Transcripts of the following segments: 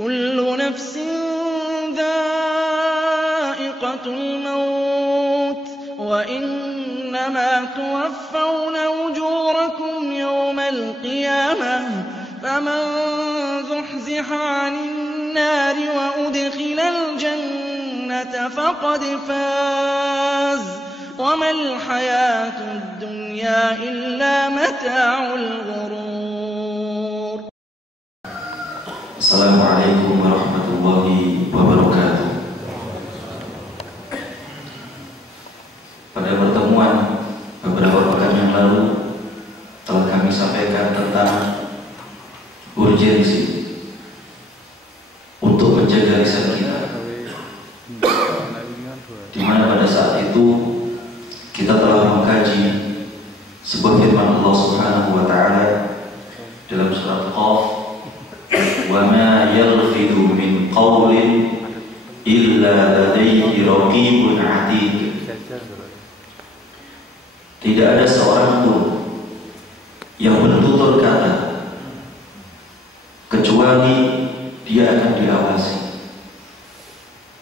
كل نفس ذائقة الموت وإنما توفون أجوركم يوم القيامة فمن زحزح عن النار وأدخل الجنة فقد فاز وما الحياة الدنيا إلا متاع الغرور. Assalamualaikum warahmatullahi wabarakatuh. Pada pertemuan beberapa pekan yang lalu telah kami sampaikan tentang urgensi untuk menjaga lisan kita, di mana pada saat itu kita telah mengkaji sebuah firman Allah Subhanahu wa taala dalam surat Qaf, wa ma yalfidu min qawlin illa ladayhi raqibun 'atid. Tidak ada seorang pun yang bertutur kata kecuali dia akan diawasi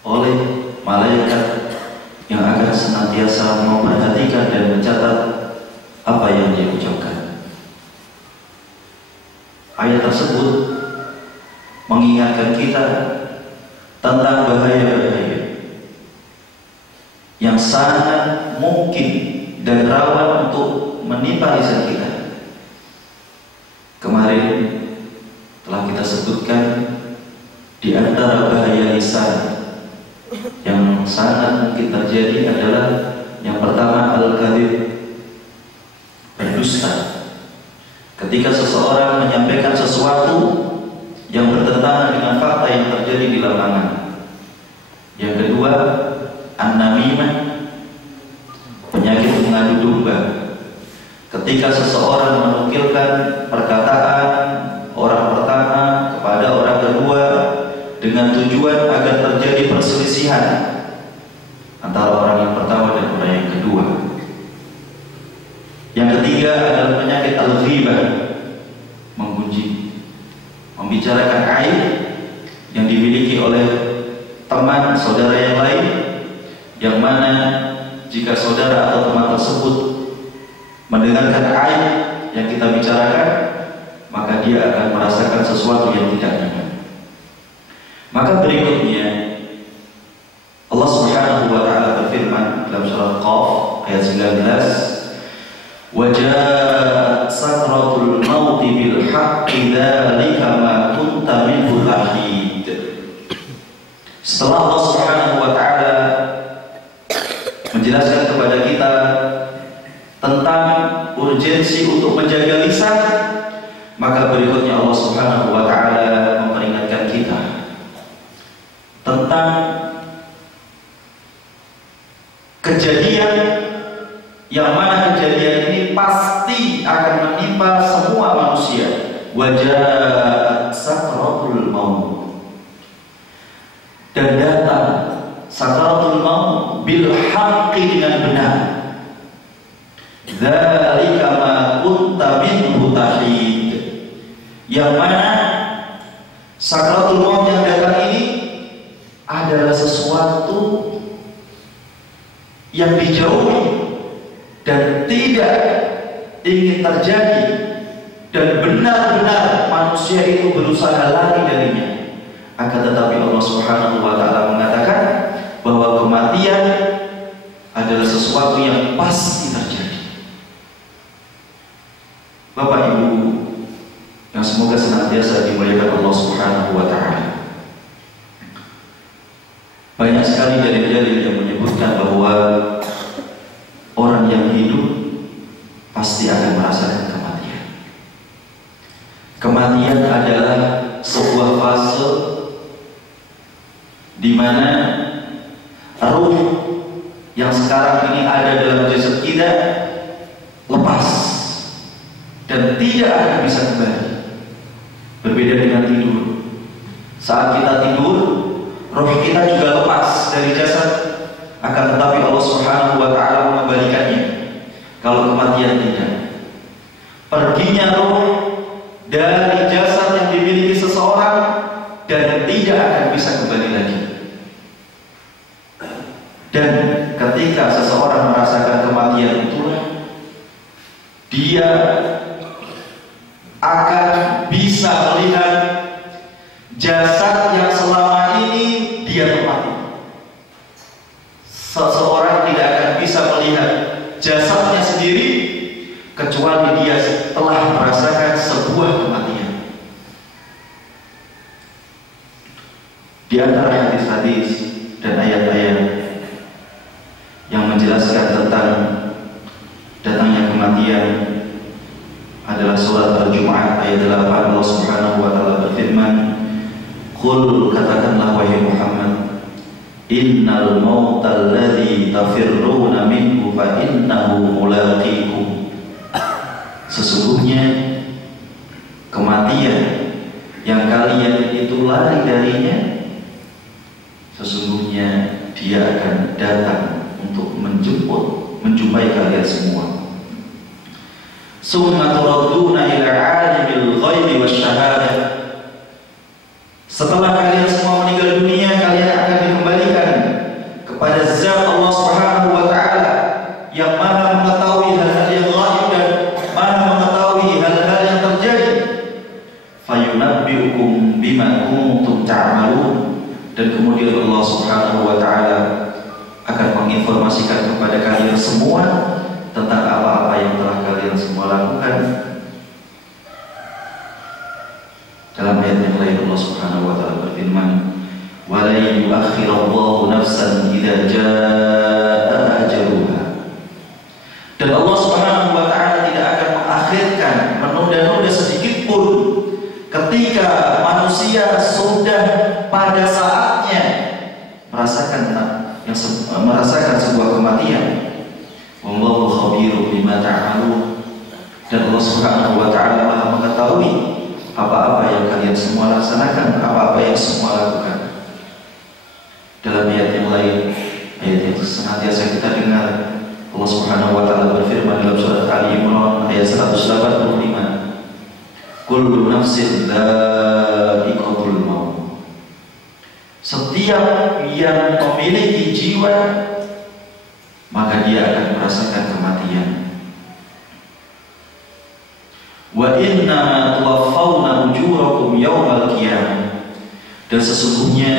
oleh malaikat yang akan senantiasa memperhatikan dan mencatat apa yang dia ucapkan. Ayat tersebut mengingatkan kita tentang bahaya-bahaya yang sangat mungkin dan rawan untuk menimpa lisan kita. Kemarin telah kita sebutkan di antara bahaya lisan yang sangat mungkin terjadi adalah yang pertama al-kadhib, berdusta. Ketika seseorang menyampaikan sesuatu yang bertentangan dengan fakta yang terjadi di lapangan. Yang kedua, an-namimah, penyakit mengadu domba. Ketika seseorang menukilkan perkataan orang pertama kepada orang kedua dengan tujuan agar terjadi perselisihan antara orang yang pertama dan orang yang kedua. Yang ketiga adalah penyakit al-ghibah, menggunjing, membicarakan aib yang dimiliki oleh teman saudara yang lain, yang mana jika saudara atau teman tersebut mendengarkan aib yang kita bicarakan, maka dia akan merasakan sesuatu yang tidak nyaman. Maka berikutnya Allah Subhanahu wa taala berfirman dalam surat Qaf ayat 19, wa ja'at sakratul maut bil haqqi dzalika ma kunta minhu tahid. Setelah Allah Subhanahu wa taala menjelaskan kepada kita tentang urgensi untuk menjaga lisan, maka berikutnya Allah Subhanahu wa taala memperingatkan kita tentang kejadian yang mana kejadian ini pasti akan menimpa semua manusia. Wajah sakratul maut, dan datang sakratul maut bil haqqi, dengan benar. Dzalika ma kunta minhu tahid, yang mana sakratul maut yang datang ini adalah sesuatu yang dijauhi dan tidak ingin terjadi, dan benar-benar manusia itu berusaha lari darinya. Akan tetapi Allah Subhanahu wa taala mengatakan bahwa kematian adalah sesuatu yang pasti terjadi. Bapak Ibu yang semoga senantiasa dimuliakan Allah Subhanahu wa taala, banyak sekali dalil-dalil yang menyebutkan bahwa orang yang hidup pasti akan merasakan kematian. Kematian adalah sebuah fase di mana ruh yang sekarang ini ada dalam jasad kita lepas dan tidak akan bisa kembali. Berbeda dengan tidur. Saat kita tidur, roh kita juga lepas dari jasad, akan tetapi Allah Subhanahu wa taala mengembalikannya. Kalau kematian tidak, perginya roh dari jasad yang dimiliki seseorang dan tidak akan bisa kembali lagi. Dan ketika seseorang merasakan kematian itulah dia akan bisa melihat jasad yang selama ini dia tempati. Seseorang tidak akan bisa melihat jasadnya sendiri kecuali dia telah merasakan sebuah kematian. Di antara hadis-hadis dan ayat-ayat yang menjelaskan tentang datangnya kematian adalah surat Al-Jumu'ah ayat 8. Allah Subhanahu wa taala berfirman, "Qul," katakanlah wahai Muhammad, "Innal mautal ladzi tafirruna minhu fa innahu mulaqikum." Sesungguhnya kematian yang kalian itu lari darinya, sesungguhnya dia akan datang untuk menjumpai kalian semua. Summa turadduna ila 'alimil ghaibi wasyahadah. Setelah kalian semua meninggal dunia, kalian akan dikembalikan kepada Zat Allah Subhanahu wa taala yang Maha mengetahui hal-hal yang ghaib dan Maha mengetahui hal-hal yang terjadi. Fayunabbi'ukum bima kuntum ta'malun. Dan kemudian Allah Subhanahu wa taala akan menginformasikan kepada kalian semua tentang apa-apa yang telah kalian semua lakukan. Dalam ayat yang lain Allah Subhanahu wa taala berfirman, "Wa la yu'akhirullahu nafsan idza jaa'a ajaluha." Dan Allah Subhanahu wa taala tidak akan mengakhirkan, menunda-nunda sedikit pun ketika manusia sudah pada saatnya merasakan sebuah kematian. Wallahu khabirun bima ta'malun. Dan Allah Subhanahu wa taala Maha mengetahui apa-apa yang kalian semua laksanakan, apa-apa yang semua lakukan. Dalam ayat yang lain, ayat yang senantiasa kita dengar, Allah Subhanahu wa taala berfirman dalam surat Ali Imran ayat 185, "Kullu nafsin dha'iqatul maut." Setiap yang memiliki jiwa maka dia akan merasakan kematian. Wa inna tuwaffawna ujurakum yawmal qiyamah. Dan sesungguhnya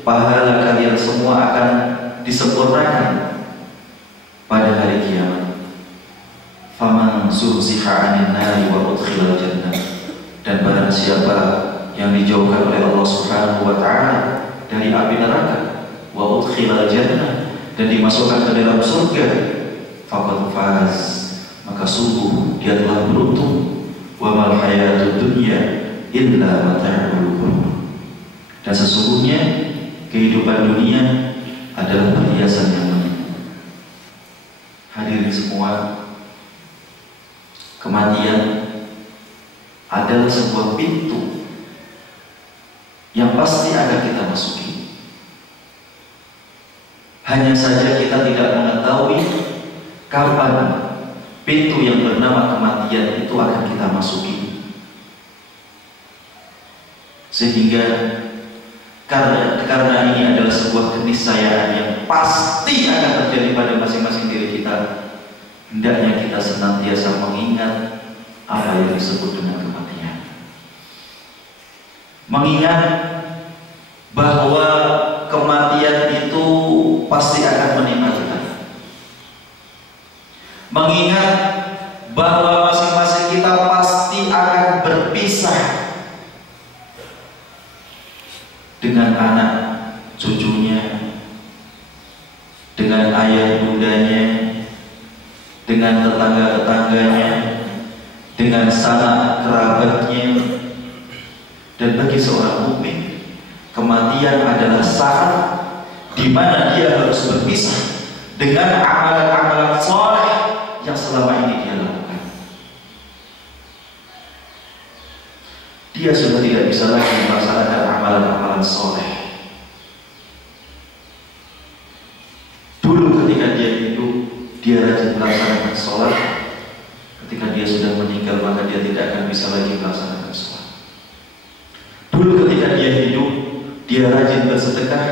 pahala kalian semua akan disempurnakan pada hari kiamat. Faman zuhziha 'anil nari wa udkhilal jannah. Dan barang siapa yang dijauhkan oleh Allah Subhanahu wa taala dari api neraka, wa udkhilal jannah, dan dimasukkan ke dalam surga, faqad faz, maka sungguh dia telah beruntung. Wa mal hayatud dunya illa mata'ul ghurur. Dan sesungguhnya kehidupan dunia adalah perhiasan yang menipu. Hadirin semua, kematian adalah sebuah pintu yang pasti akan kita masuki. Hanya saja kita tidak mengetahui kapan pintu yang bernama kematian itu akan kita masuki. Sehingga karena ini adalah sebuah keniscayaan yang pasti akan terjadi pada masing-masing diri kita, hendaknya kita senantiasa mengingat apa yang disebut dengan kematian. Mengingat bahwa kematian itu pasti akan menimpa kita. Mengingat bahwa masing-masing kita pasti akan berpisah dengan anak cucunya, dengan ayah bundanya, dengan tetangga-tetangganya, dengan sanak kerabatnya. Dan bagi seorang mukmin, kematian adalah saat di mana dia harus berpisah dengan amalan-amalan soleh yang selama ini dia lakukan. Dia sudah tidak bisa lagi melaksanakan amalan-amalan soleh. Dulu ketika dia hidup, dia rajin melaksanakan sholat. Ketika dia sudah meninggal, maka dia tidak akan bisa lagi melaksanakan sholat. Dulu ketika dia hidup, dia rajin bersedekah,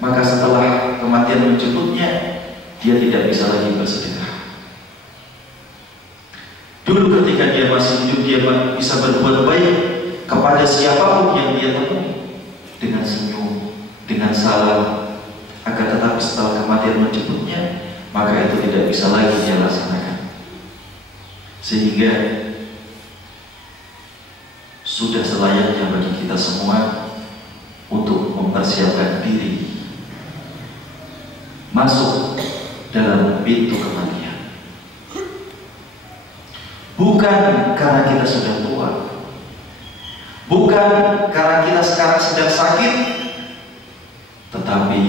maka setelah kematian menjemputnya, dia tidak bisa lagi bersedekah. Dulu ketika dia masih hidup, dia bisa berbuat baik kepada siapapun yang dia temui dengan senyum, dengan salam, akan tetapi setelah kematian menjemputnya, maka itu tidak bisa lagi dia laksanakan. Sehingga sudah selayaknya bagi kita semua untuk mempersiapkan diri masuk dalam pintu kematian. Bukan karena kita sudah tua, bukan karena kita sekarang sedang sakit, tetapi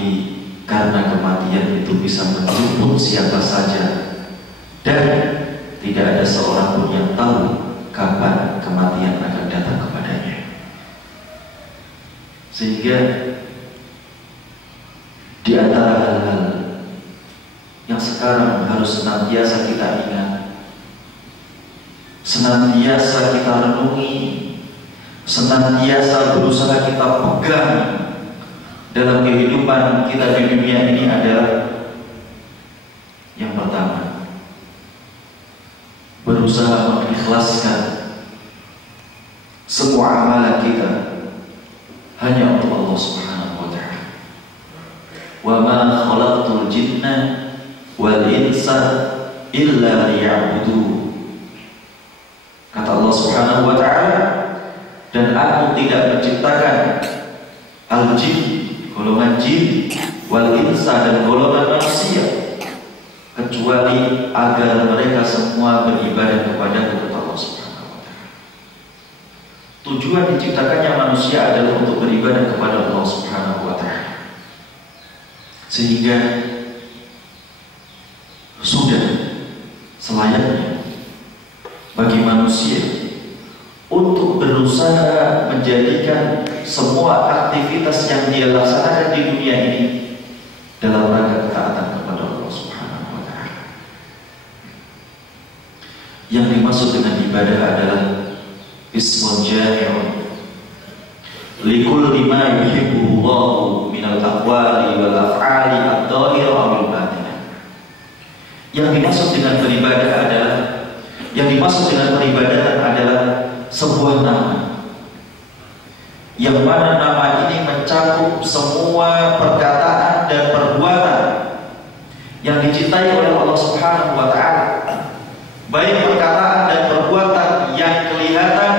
karena kematian itu bisa menjemput siapa saja, dan tidak ada seorang pun yang tahu kapan kematian akan datang kepadanya. Sehingga di antara hal-hal yang sekarang harus senantiasa kita ingat, senantiasa kita renungi, senantiasa berusaha kita pegang dalam kehidupan kita di dunia ini adalah yang pertama, berusaha mengikhlaskan semua amalan kita hanya untuk Allah Subhanahu wa ta'ala. Wa ma khalaqtul jinna wal insa illa liya'budun. Kata Allah Subhanahu wa ta'ala, dan aku tidak menciptakan al-jin, golongan jin, wal insa, dan golongan manusia, kecuali agar mereka semua beribadah kepada Allah Subhanahu wa ta'ala. Tujuan diciptakannya manusia adalah untuk beribadah kepada Allah Subhanahu wa ta'ala. Sehingga sudah selayaknya bagi manusia untuk berusaha menjadikan semua aktivitas yang dia laksanakan di dunia ini dalam rangka ketaatan kepada Allah Subhanahu wa ta'ala. Yang dimaksud dengan ibadah adalah ismun jami'un likulli ma yuhibbuhu Allahu minal aqwali wal af'ali ad-dhahirah wal batinah. Yang dimaksud dengan beribadah adalah, yang dimaksud dengan peribadatan adalah sebuah nama, yang mana nama ini mencakup semua perkataan dan perbuatan yang dicintai oleh Allah Subhanahu wa ta'ala, baik perkataan dan perbuatan yang kelihatan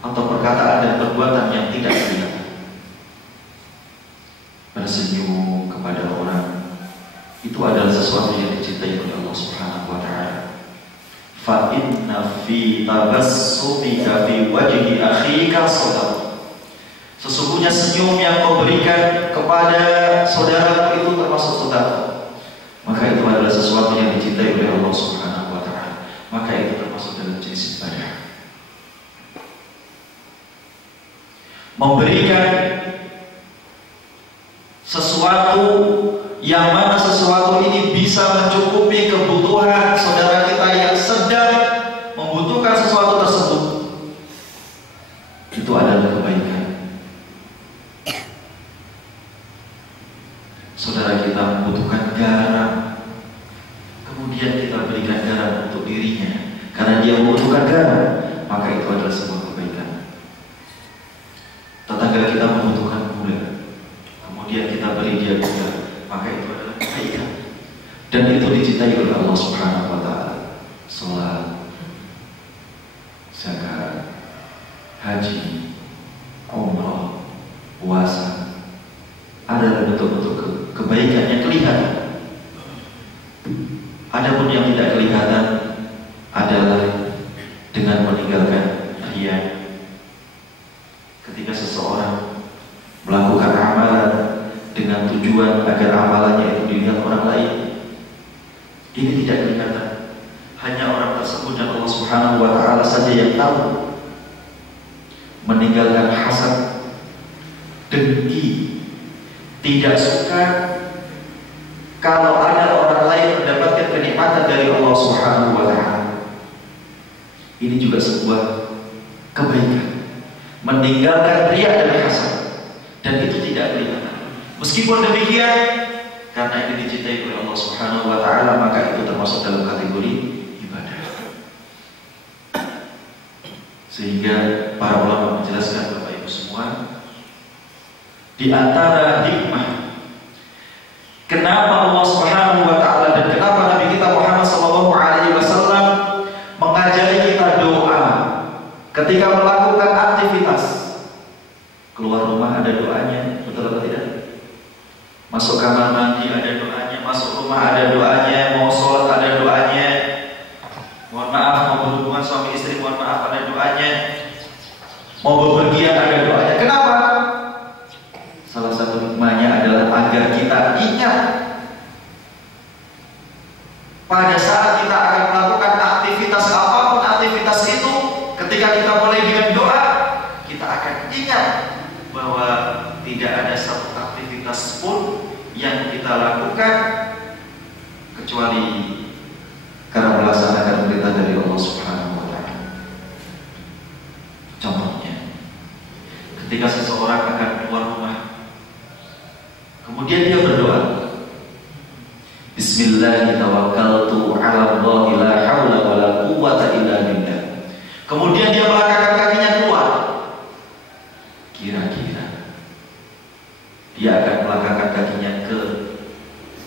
atau perkataan dan perbuatan yang tidak kelihatan. Bersenyum kepada orang itu adalah sesuatu yang dicintai oleh Allah Subhanahu wa ta'ala. Fa inna fi tabassumika fi wajhi akhika sadaqah. Sesungguhnya senyum yang kau berikan kepada saudara itu termasuk sedekah. Maka itu adalah sesuatu yang dicintai oleh Allah Subhanahu wa ta'ala. Maka itu termasuk dalam jenis ibadah. Memberikan sesuatu yang mana sesuatu ini bisa mencukupi kebutuhan saudara kita yang sedang membutuhkan sesuatu tersebut, itu adalah kebaikan. Saudara kita membutuhkan garam, kemudian kita berikan garam untuk dirinya karena dia membutuhkan garam, maka itu adalah sebuah kebaikan. Tetangga kita membutuhkan gula, kemudian kita beri dia gula, maka itu adalah kebaikan. Dan itu dicintai oleh Allah Subhanahu wa ta'ala. Salat, zakat, haji, umrah, puasa adalah bentuk-bentuk kebaikan yang kelihatan. Adapun yang tidak kelihatan adalah dengan meninggalkan riya. Ketika seseorang melakukan amalan dengan tujuan agar amalannya itu dilihat orang lain, ini tidak kelihatan. Hanya orang tersebut dan Allah Subhanahu wa ta'ala saja yang tahu. Meninggalkan hasad, dengki, tidak suka kalau ada orang lain mendapatkan kenikmatan dari Allah Subhanahu wa ta'ala. Ini juga sebuah kebaikan. Meninggalkan riya dan hasad, dan itu Meskipun demikian, karena ini dicintai oleh Allah Subhanahu wa taala, maka itu termasuk dalam kategori ibadah. Sehingga para ulama menjelaskan, Bapak Ibu semua, di antara hikmah kenapa Allah Subhanahu wa taala dan kenapa Nabi kita Muhammad sallallahu alaihi wasallam mengajari kita doa ketika melakukan aktivitas. Keluar rumah ada doanya, betul atau tidak? Masuk kamar mandi ada doanya, masuk rumah ada doanya, mau sholat ada doanya, mohon maaf mau berhubungan suami istri, mohon maaf ada doanya, mau bepergian ada doanya. Kenapa? Salah satu hikmahnya adalah agar kita ingat pada saat kita akan melakukan aktivitas apapun aktivitas itu, ketika kita mulai dengan doa, kita akan ingat bahwa tidak ada satu aktivitas pun yang kita lakukan kecuali karena melaksanakan perintah dari Allah Subhanahu wa taala. Contohnya, ketika seseorang akan keluar rumah, kemudian dia berdoa, Bismillahirrahmanirrahim, 'ala Allahi la haula wala quwwata illa billah. Kemudian dia melangkahkan kakinya keluar. Kira-kira dia akan melangkahkan kakinya ke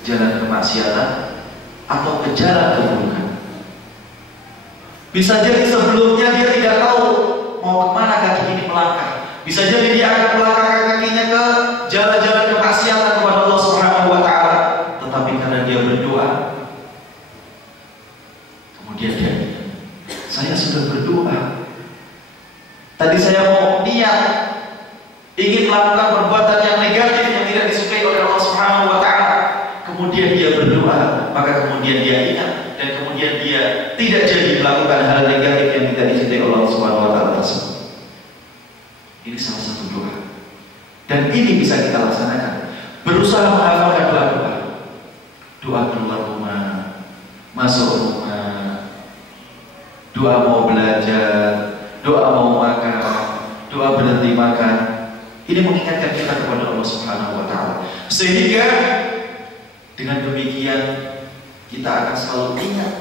jalan kemaksiatan atau ke jalan keburukan? Bisa jadi sebelumnya dia tidak tahu mau kemana kaki ini melangkah. Bisa jadi dia akan melangkahkan kakinya ke jalan-jalan kemaksiatan kepada Allah Subhanahu wa taala. Tetapi karena dia berdoa, kemudian dia, saya sudah berdoa. Tadi saya mau niat ingin melakukan perbuatan yang negatif yang tidak disukai oleh Allah Subhanahu wa taala. Kemudian dia berdoa, maka kemudian dia ingat dan kemudian dia tidak jadi melakukan hal negatif yang tidak dicintai Allah Subhanahu wa taala tersebut. Ini salah satu doa. Dan ini bisa kita laksanakan. Berusaha menghafalkan doa-doa. Doa keluar rumah, masuk rumah, doa mau belajar, doa mau makan, doa berhenti makan. Ini mengingatkan kita kepada Allah Subhanahu wa taala. Sehingga dengan demikian kita akan selalu ingat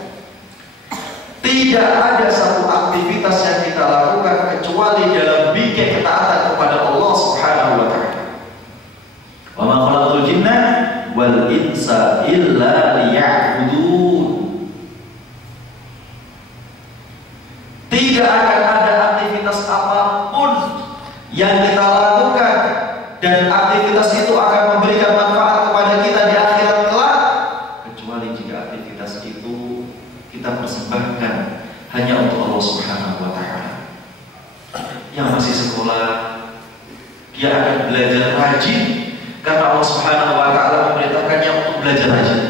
tidak ada satu aktivitas yang kita lakukan kecuali dalam bikin ketaatan kepada Allah Subhanahu wa taala. Wa ma khalaqtul jinna wal insa illa liya'budun. Tidak akan ada aktivitas apapun yang kita lakukan dan aktivitas itu akan memberikan manfaat kepada kita di akhirat kelak kecuali jika aktivitas itu kita persembahkan hanya untuk Allah Subhanahu wa taala. Yang masih sekolah, dia akan belajar rajin karena Allah Subhanahu wa taala memerintahkannya untuk belajar rajin.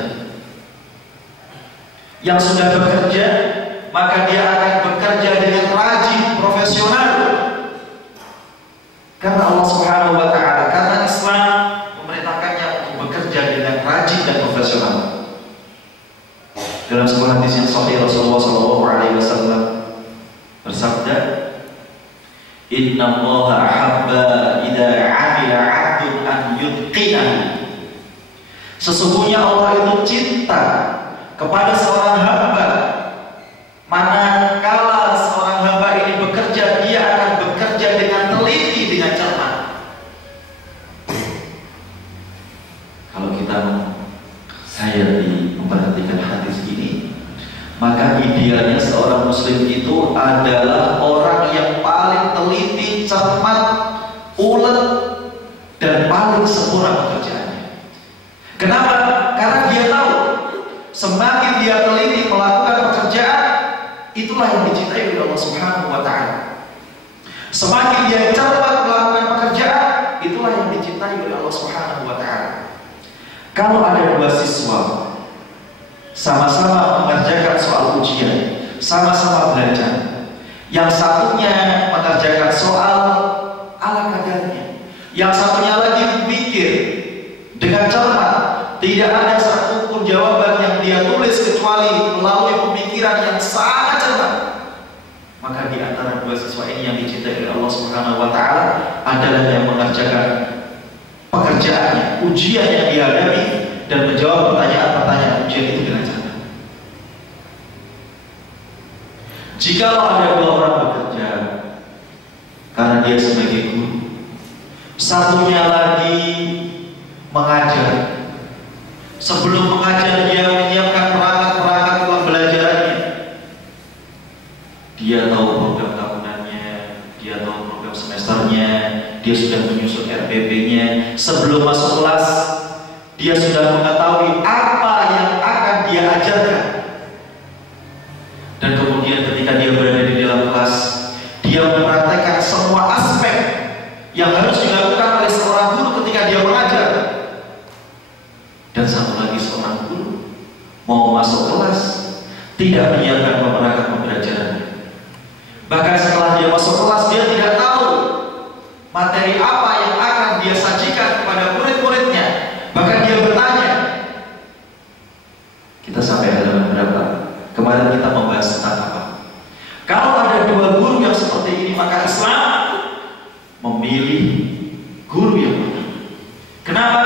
Yang sudah bekerja, maka dia akan bekerja dengan rajin, profesional. Karena Allah Subhanahu wa taala, karena Islam memerintahkannya untuk bekerja dengan rajin dan profesional. Dalam sebuah hadis yang sahih, Rasulullah sallallahu alaihi wasallam bersabda, "Inna Allaha ahabba idza 'amila 'abdun an yutqinahu." Sesungguhnya Allah itu cinta kepada seorang hamba manakala seorang hamba ini bekerja, dia akan bekerja dengan teliti, dengan cermat. Kalau kita memperhatikan hadis ini, maka idealnya seorang muslim itu adalah orang yang paling teliti, cermat, ulet, dan paling sempurna pekerjaannya. Kenapa? Karena dia tahu semakin dia teliti melakukan pekerjaan, itulah yang dicintai oleh Allah Subhanahu wa taala. Semakin dia cepat melakukan pekerjaan, itulah yang dicintai oleh Allah Subhanahu wa taala. Kalau ada dua siswa sama-sama mengerjakan soal ujian, sama-sama belajar, yang satunya mengerjakan soal ala kadarnya, yang satunya lagi mikir dengan cermat, tidak ada satu pun jawaban yang dia tulis kecuali melalui pemikiran yang sangat cermat, maka di antara dua siswa ini yang dicintai oleh Allah Subhanahu wa taala adalah yang mengerjakan pekerjaannya ujian yang dihadapi dan menjawab pertanyaan-pertanyaan ujian itu dengan cara. Jikalau ada dua orang bekerja karena dia sebagai guru, satunya lagi mengajar. Sebelum mengajar dia menyiapkan perangkat-perangkat pembelajarannya. Dia tahu program tahunannya, dia tahu program semesternya, dia sudah menyusun RPP-nya. Sebelum masuk kelas, dia sudah mengetahui apa yang akan dia ajarkan. Dan kemudian ketika dia berada di dalam kelas, dia mempraktekkan semua aspek yang harus dilakukan oleh seorang guru ketika dia mengajar. Dan satu lagi, seorang guru mau masuk kelas tidak menyiapkan perangkat pembelajaran. Bahkan setelah dia masuk kelas, dia tidak tahu materi apa yang akan dia sajikan kepada murid-muridnya. Bahkan dia bertanya. Kita sampai halaman berapa? Kemarin kita membahas tentang apa? Kalau ada dua guru yang seperti ini, maka Islam memilih guru yang pertama. Kenapa?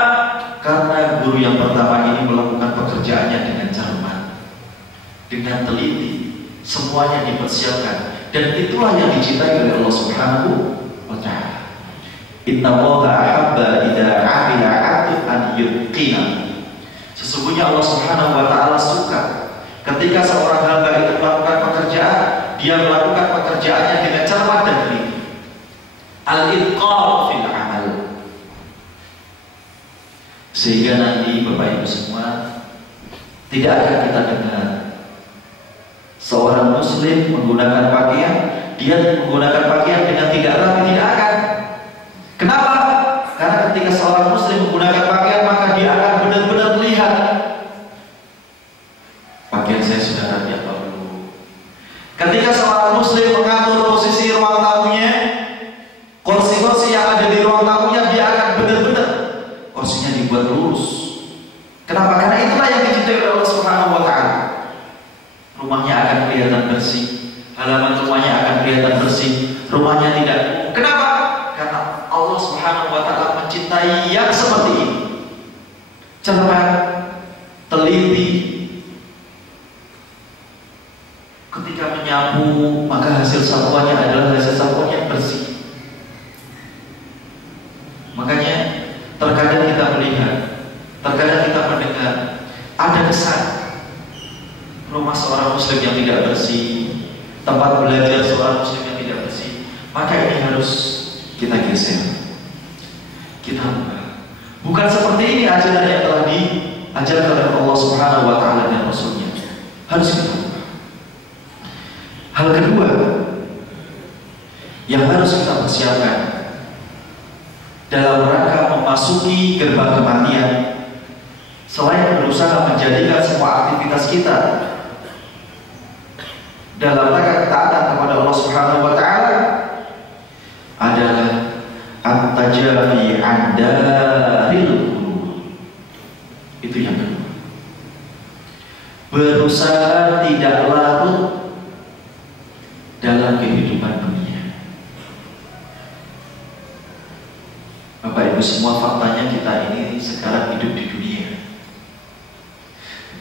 Karena guru yang pertama ini melakukan pekerjaannya dengan cermat, dengan teliti, semuanya dipersiapkan, dan itulah yang dicintai oleh Allah Subhanahu wa Ta'ala. Innallaha ahabba idza 'amila 'abdun an yutqina. Sesungguhnya Allah Subhanahu wa Ta'ala suka ketika seorang hamba itu melakukan pekerjaan, dia melakukan pekerjaannya dengan cermat dan teliti. Al-itqan fil 'amal. Sehingga nanti Bapak Ibu semua, tidak akan kita dengar seorang muslim menggunakan pakaian, dia menggunakan pakaian dengan tidak rapi, tidak akan. Kenapa? Karena ketika seorang muslim menggunakan pakaian, maka dia akan benar-benar melihat pakaian saya sudah rapi apa belum. Ketika seorang muslim mengatur posisi ruang tamunya, kursi-kursi yang ada di ruang tamunya, dia akan benar-benar kursinya dibuat lurus. Kenapa? Karena itulah yang dicintai oleh Allah Subhanahu wa Ta'ala. Rumahnya akan kelihatan bersih, halaman rumahnya akan kelihatan bersih, rumahnya tidak. Kenapa? Karena Allah Subhanahu wa Ta'ala mencintai yang seperti ini. Cermat, teliti. Ketika menyapu, maka hasil sapuannya adalah hasil sapuan yang bersih. Makanya terkadang kita melihat, terkadang kita mendengar ada kesan rumah seorang muslim yang tidak bersih, tempat belajar seorang muslim yang tidak bersih. Maka ini harus kita geser, kita ubah. Bukan seperti ini ajaran yang telah diajarkan oleh Allah Subhanahu wa Ta'ala dan Rasulnya. Harus kita ubah. Hal kedua yang harus kita persiapkan dalam rangka memasuki gerbang kematian, selain berusaha menjadikan semua aktivitas kita dalam rangka ketaatan kepada Allah Subhanahu wa Ta'ala, adalah at-tajafi 'an daril qulub. Itu yang kedua. Berusaha tidak larut dalam kehidupan dunia. Bapak Ibu semua, faktanya kita ini sekarang hidup di dunia.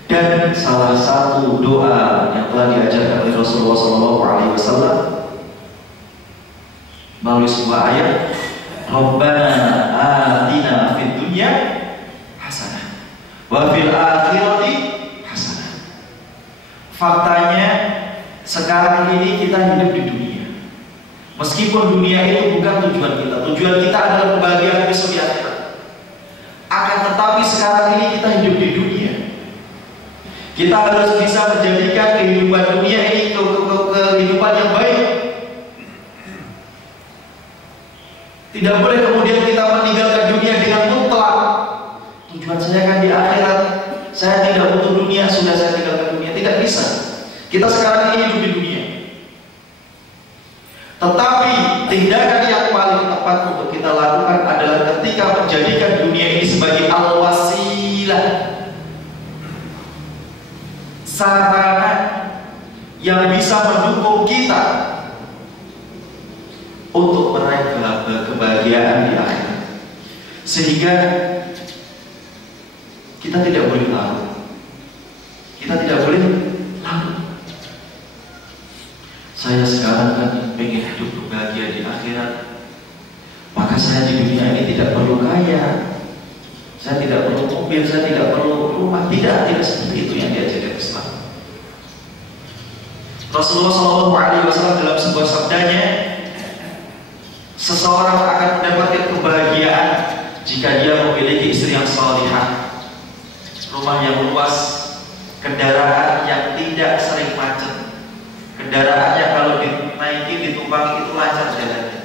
Dan salah satu doa yang telah diajarkan oleh Rasulullah SAW melalui sebuah ayat, Rabbana atina fid dunya hasanah wa fil akhirati hasanah. Faktanya sekarang ini kita hidup di dunia. Meskipun dunia itu bukan tujuan kita, tujuan kita adalah kebahagiaan besok di akhirat. Akan tetapi sekarang ini kita hidup di dunia. Kita harus bisa menjadikan kehidupan dunia ini kehidupan yang baik. Tidak boleh kemudian kita meninggalkan dunia dengan mutlak. Tujuan saya kan di akhirat, saya tidak butuh dunia, sudah saya tinggalkan dunia. Tidak bisa. Kita sekarang ini hidup di dunia. Tetapi tindakan yang paling tepat untuk kita lakukan adalah ketika menjadikan dunia ini sebagai al-wasilah, sarana yang bisa mendukung kita untuk meraih kebahagiaan di akhirat. Sehingga kita tidak boleh larut. Kita tidak boleh larut. Saya sekarang kan pengen hidup bahagia di akhirat, maka saya di dunia ini tidak perlu kaya, saya tidak perlu mobil, saya tidak perlu rumah. Tidak seperti itu yang diajarkan Islam. Rasulullah SAW dalam sebuah sabdanya, seseorang akan mendapatkan kebahagiaan jika dia memiliki istri yang salihah, rumah yang luas, kendaraan yang tidak sering macet, kendaraan yang kalau dinaiki, ditumpangi itu lancar jalannya.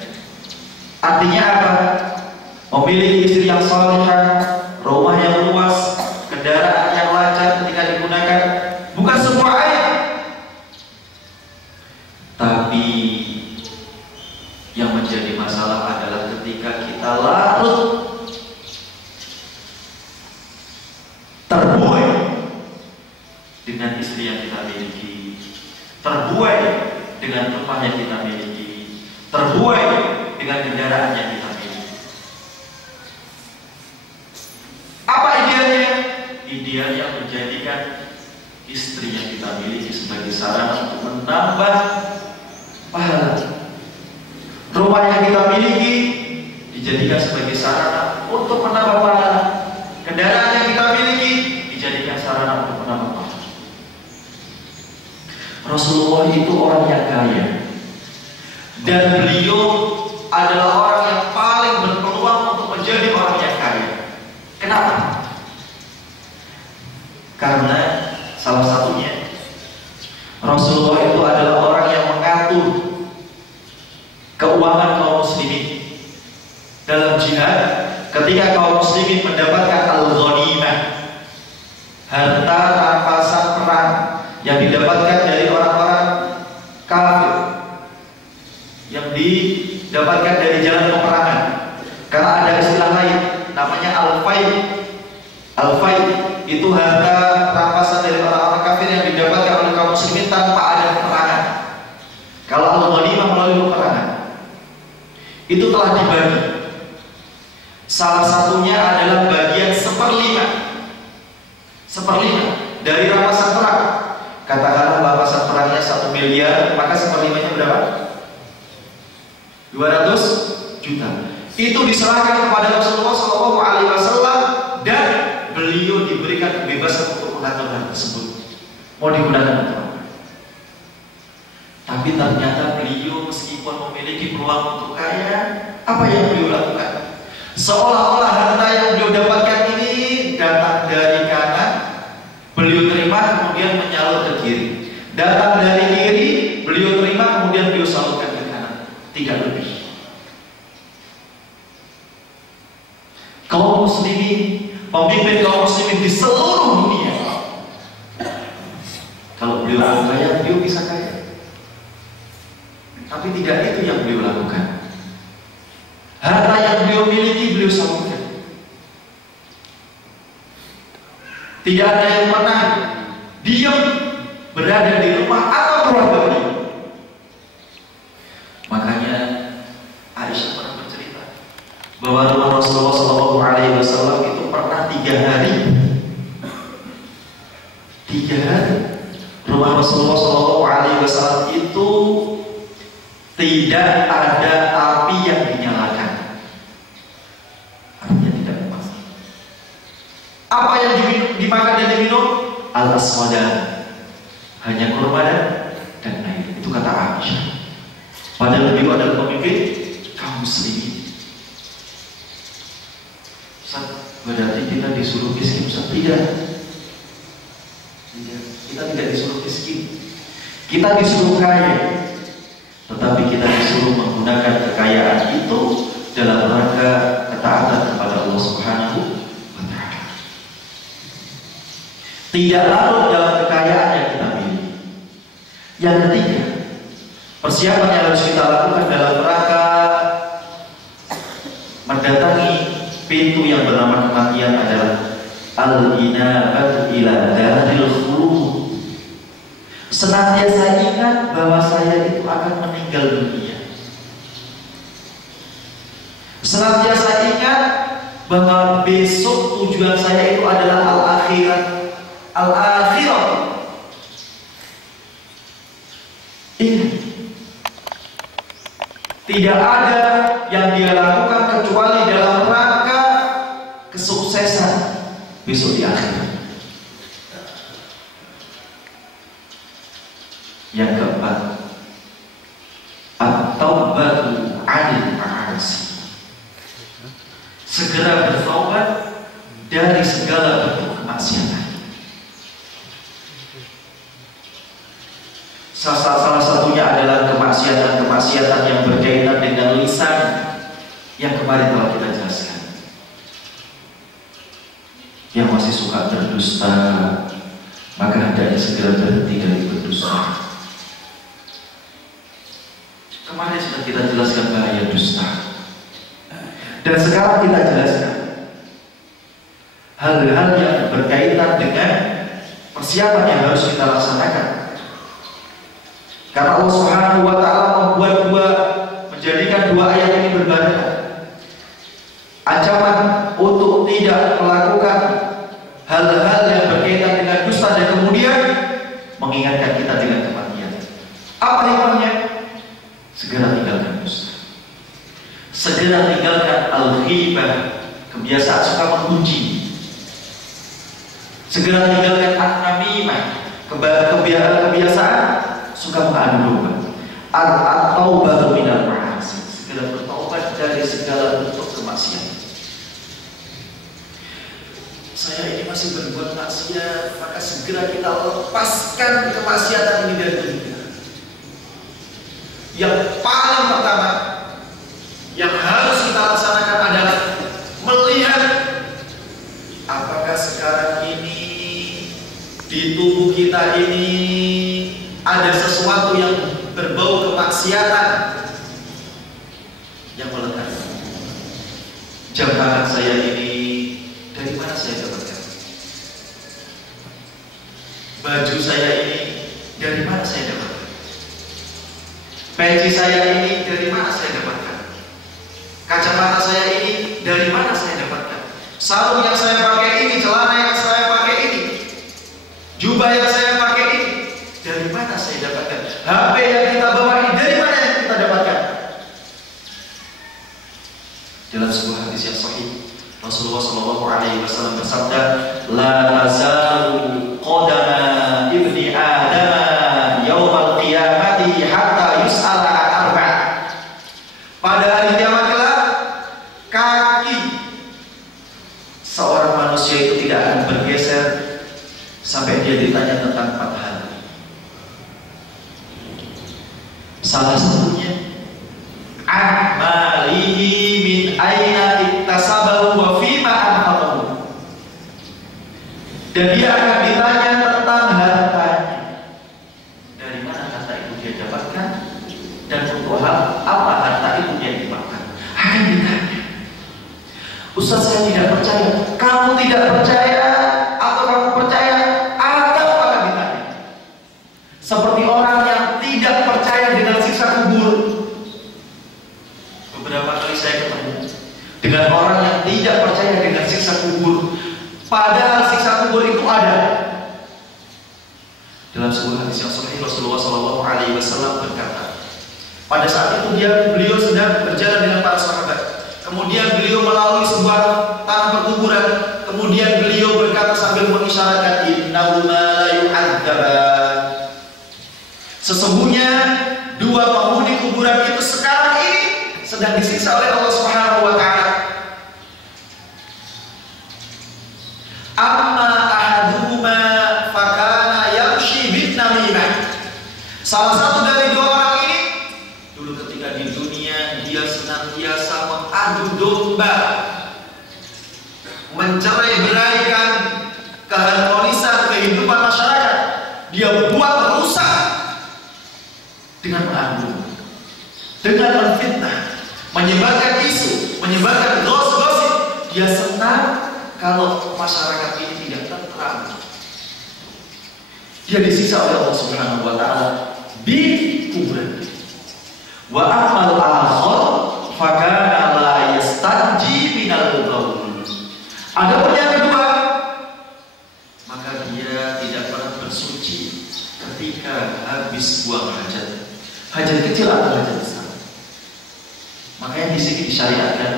Artinya apa? Memiliki istri yang salihah, rumah yang luas, kendaraan yang lancar ketika digunakan, bukan sebuah aib. Tapi yang menjadi masalah adalah ketika kita larut terbuai dengan istri yang kita miliki, terbuai dengan rumah yang kita miliki, terbuai dengan kendaraan yang kita miliki. Apa idealnya? Idealnya menjadikan istri yang kita miliki sebagai sarana untuk menambah pahala. Rumah yang kita miliki dijadikan sebagai sarana untuk menambah pahala. Kendaraan yang kita miliki dijadikan sarana untuk menambah pahala. Rasulullah itu orang yang kaya, dan beliau adalah orang yang paling berpeluang untuk menjadi orang yang kaya. Kenapa? Karena salah satunya Rasulullah itu adalah orang yang mengatur keuangan kaum muslimin dalam jihad. Ketika kaum muslimin mendapatkan al-ghanimah, harta rampasan perang yang didapatkan dari orang-orang kafir, yang didapatkan dari jalan peperangan, karena ada istilah lain namanya al-fai. Al-fai itu harta rampasan dari orang-orang kafir yang didapatkan oleh kaum muslimin tanpa ada peperangan. Kalau al-ghanimah melalui peperangan, itu telah dibagi. Salah satunya adalah bagian seperlima dari rampasan perang. Katakanlah rampasan perangnya 1 miliar, maka seperlimanya berapa? 200 juta. Itu diserahkan kepada Rasulullah SAW, dan beliau diberikan kebebasan untuk mengatur hal tersebut mau digunakan untuk apa. Tapi ternyata beliau meskipun memiliki peluang untuk kaya, apa yang beliau lakukan? Seolah-olah harta yang beliau dapatkan ini datang dari kanan, beliau terima kemudian menyalur ke kiri. Datang dari kiri, beliau terima kemudian beliau salurkan ke kanan. Tidak lebih. Kaum muslimin, pemimpin kaum muslimin di seluruh dunia, kalau beliau mau kaya, beliau bisa kaya. Tapi tidak itu yang beliau lakukan. Harta yang beliau miliki beliau salurkan. Tidak ada yang pernah diam berada di rumah atau keluarga beliau. Makanya Aisyah pernah bercerita bahwa rumah Rasulullah SAW itu pernah 3 hari. 3 hari rumah Rasulullah SAW itu tidak ada api yang dinyalakan. Artinya tidak memasak. Apa yang dimakan dan diminum? Al-aswadan, hanya kurma dan air. Itu kata Aisyah. Padahal beliau adalah pemimpin kaum muslimin. Berarti kita disuruh miskin? Tidak. Kita tidak disuruh miskin. Kita disuruh kaya. Tetapi kita disuruh menggunakan kekayaan itu dalam rangka ketaatan kepada Allah Subhanahu wa Ta'ala. Tidak larut dalam kekayaan yang kita miliki. Yang ketiga, persiapan yang harus kita lakukan dalam rangka mendatangi pintu yang bernama kematian adalah al-inabatu ila daril khulud. Senantiasa ingat bahwa saya itu akan meninggal dunia. Senantiasa ingat bahwa besok tujuan saya itu adalah al-akhirat. Al-akhirat. Ini tidak ada yang dia lakukan kecuali dalam rangka kesuksesan besok di akhirat. Yang keempat, at-taubatu 'anil ma'asi. Segera bertaubat dari segala bentuk kemaksiatan. Salah satunya adalah kemaksiatan yang berkaitan dengan lisan yang kemarin telah kita jelaskan. Yang masih suka berdusta, maka hendaknya segera berhenti dari berdusta. Kemarin sudah kita jelaskan bahaya dusta, dan sekarang kita jelaskan hal-hal yang berkaitan dengan persiapan yang harus kita laksanakan. Karena Allah Subhanahu wa Ta'ala menjadikan dua ayat ini berbarengan. Ancaman untuk tidak melakukan hal-hal yang berkaitan dengan dusta, dan kemudian mengingatkan kita dengan kematian. Apa hikmahnya? Segera tinggalkan dusta. Segera tinggalkan al-ghibah, kebiasaan suka mengunci. Segera tinggalkan an-namimah, kebiasaan suka mengadu domba. At-taubatu minal ma'asi. Segera bertaubat dari segala bentuk kemaksiatan. Saya ini masih berbuat maksiat, maka segera kita lepaskan kemaksiatan ini dari diri kita. Yang paling pertama yang harus kita laksanakan adalah melihat apakah sekarang ini di tubuh kita ini ada sesuatu yang berbau kemaksiatan yang melekat. Jam tangan saya ini dari mana saya dapatkan? Baju saya ini dari mana saya dapatkan? Peci saya ini dari mana saya dapatkan? Kacamata saya ini dari mana saya dapatkan? Sarung yang saya pakai ini, celana yang saya pakai ini, jubah yang saya pakai ini, dari mana saya dapatkan? HP yang kita bawa ini dari mana yang kita dapatkan? Dalam sebuah hadis yang sahih, Rasulullah SAW bersabda, la tazalu qadama ibni Adam yaumal qiyamati hatta yus'ala an arba'. Pada hari kiamat kelak, kaki seorang manusia itu tidak akan bergeser sampai dia ditanya tentang 4 hal. Salah satunya amalihi min aina iktasabahu wa fima anfaqahu. Dan dia akan ditanya tentang hartanya. Dari mana harta itu dia dapatkan, dan untuk hal apa harta itu dia dimakan. Akan ditanya. Ustaz, saya tidak percaya. Kamu tidak percaya atau kamu percaya, atau akan ditanya. Seperti orang yang tidak percaya dengan siksa kubur. Beberapa kali saya ketemu dengan orang yang tidak percaya dengan siksa kubur, padahal siksa kubur itu ada. Dalam sebuah hadis yang sahih, Rasulullah SAW berkata, pada saat itu beliau sedang berjalan dengan para sahabat. Kemudian beliau melalui sebuah tanah perkuburan. Kemudian beliau berkata sambil mengisyaratkan, innahu ma la yu'adzaba. Sesungguhnya 2 penghuni kuburan itu sekarang ini sedang disiksa oleh Allah Subhanahu wa Ta'ala. Amma ahaduhuma fakana yamshi bin namimah. Salah satu dari 2 orang ini dulu ketika di dunia dia senantiasa mengadu domba, mencerai-beraikan keharmonisan kehidupan masyarakat. Dia buat rusak dengan mengadu, dengan menfitnah, menyebarkan isu, menyebarkan gosip. Dia senang kalau masyarakat ini tidak tentram. Dia disiksa oleh Allah Subhanahu wa Ta'ala di kuburan. Wa amal akhir fakana la yastanji minal qaul. Adapun yang kedua, maka dia tidak pernah bersuci ketika habis buang hajat, hajat kecil atau hajat besar. Makanya di sini disyariatkan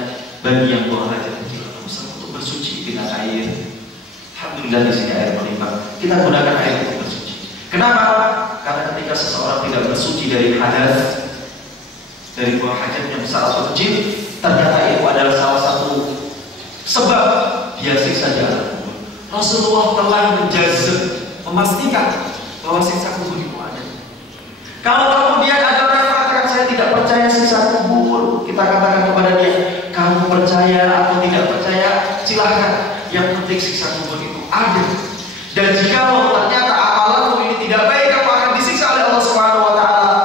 bagi yang buang hajat kecil atau besar untuk bersuci dengan air. Alhamdulillah di sini air melimpah. Kita gunakan air untuk bersuci. Kenapa? Karena ketika seseorang tidak bersuci dari hadas, dari buang hajat yang besar atau kecil, ternyata itu adalah salah satu sebab dia siksa di alam kubur. Rasulullah telah menjazm, memastikan bahwa siksa kubur itu ada. Kalau kemudian ada orang yang mengatakan saya tidak percaya siksa kubur, kita katakan kepada dia, kamu percaya atau tidak percaya, silahkan. Yang penting siksa kubur itu ada. Dan jika ternyata amalanmu ini tidak baik, kamu akan disiksa oleh Allah Subhanahu wa taala.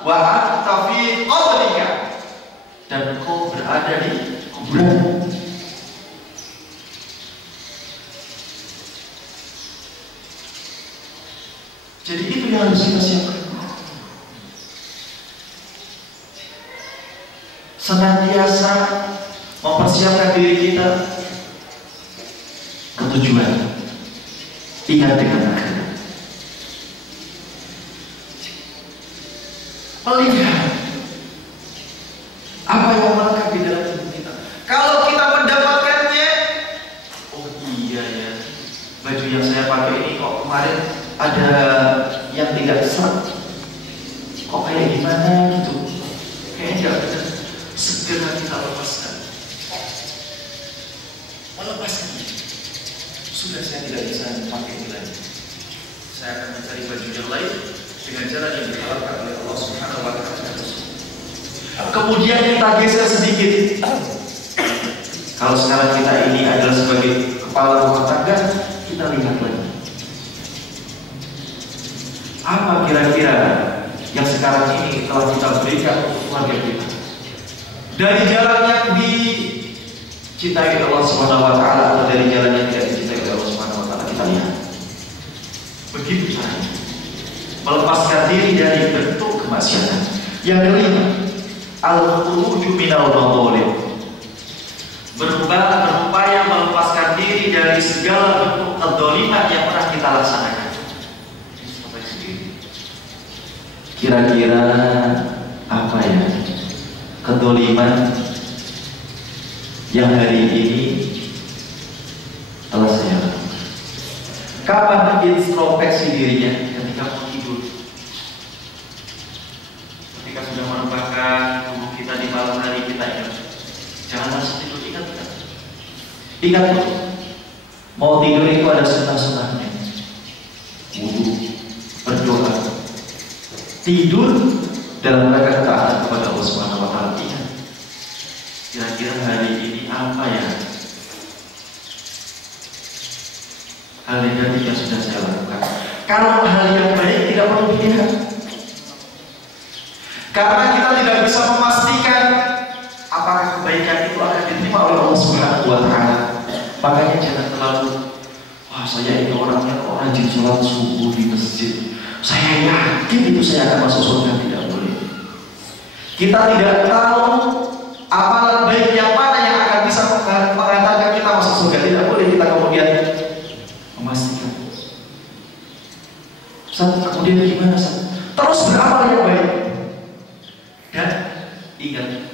Wa anta fi qabrika, dan kau berada di kuburan. Jadi itu yang harus kita siapkan. Senantiasa mempersiapkan diri kita ke tujuan. Ingat dengan akhirat. Melihat apa yang melekat di dalam tubuh kita. Kalau kita mendapatkannya, oh iya ya, baju yang saya pakai ini kok kemarin ada yang tidak seret, kok kayak gimana gitu, kayaknya tidak benar. Segera kita lepaskan, melepaskannya. Sudah, saya tidak bisa pakai ini lagi, saya akan mencari baju yang lain dengan cara yang diharapkan oleh Allah Subhanahu wa taala. Kemudian kita geser sedikit. Kalau sekarang kita ini adalah sebagai kepala rumah tangga, kita lihat lagi. Apa kira-kira yang sekarang ini telah kita berikan untuk keluarga kita? Dari jalan yang dicintai Allah Subhanahu wa taala atau dari jalan yang tidak dicintai oleh Allah Subhanahu wa taala, kita lihat. Begitu caranya. Melepaskan diri dari bentuk kemaksiatan. Yang kelima, al-khuruju minal madhalim. Berupaya melepaskan diri dari segala bentuk kedzaliman yang pernah kita laksanakan. Kira-kira apa ya kedzaliman yang hari ini telah saya lakukan? Kapan introspeksi dirinya? Ketika mau tidur, ketika sudah merebahkan tubuh kita di malam hari, kita ingat, jangan langsung tidur. Ingat mau tidur itu ada sunnah-sunnahnya. Wudu, berdoa, tidur dalam rangka ketaatan kepada Allah Subhanahu wa taala. Kira-kira hari ini apa ya hal negatif yang sudah saya lakukan? Kalau hal yang baik tidak perlu dilihat, karena kita tidak bisa memastikan apakah kebaikan itu akan diterima oleh Allah Subhanahu wa taala. Makanya jangan terlalu, wah saya ini orangnya kok rajin sholat subuh di masjid, saya yakin itu saya akan masuk surga. Tidak boleh. Kita tidak tahu amalan baik yang mana yang akan bisa mengantarkan kita masuk surga. Tidak boleh kita kemudian memastikan. Kemudian gimana? Terus beramal yang baik. Dan ingat,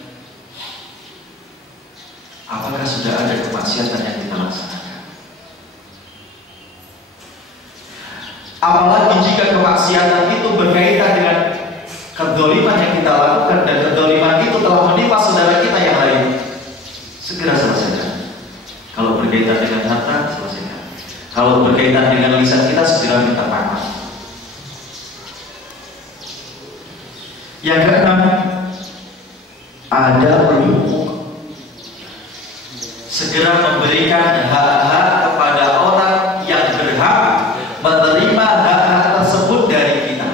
apakah sudah ada kemaksiatan yang kita laksanakan? Apalagi jika kemaksiatan itu berkaitan dengan kedzaliman yang kita lakukan, dan kedzaliman itu telah menimpa saudara kita yang lain, segera selesaikan. Kalau berkaitan dengan harta, selesaikan. Kalau berkaitan dengan lisan kita, segera minta maaf. Yang keenam, ada hukuk. Segera memberikan hak-hak kepada orang yang berhak menerima hak-hak tersebut dari kita.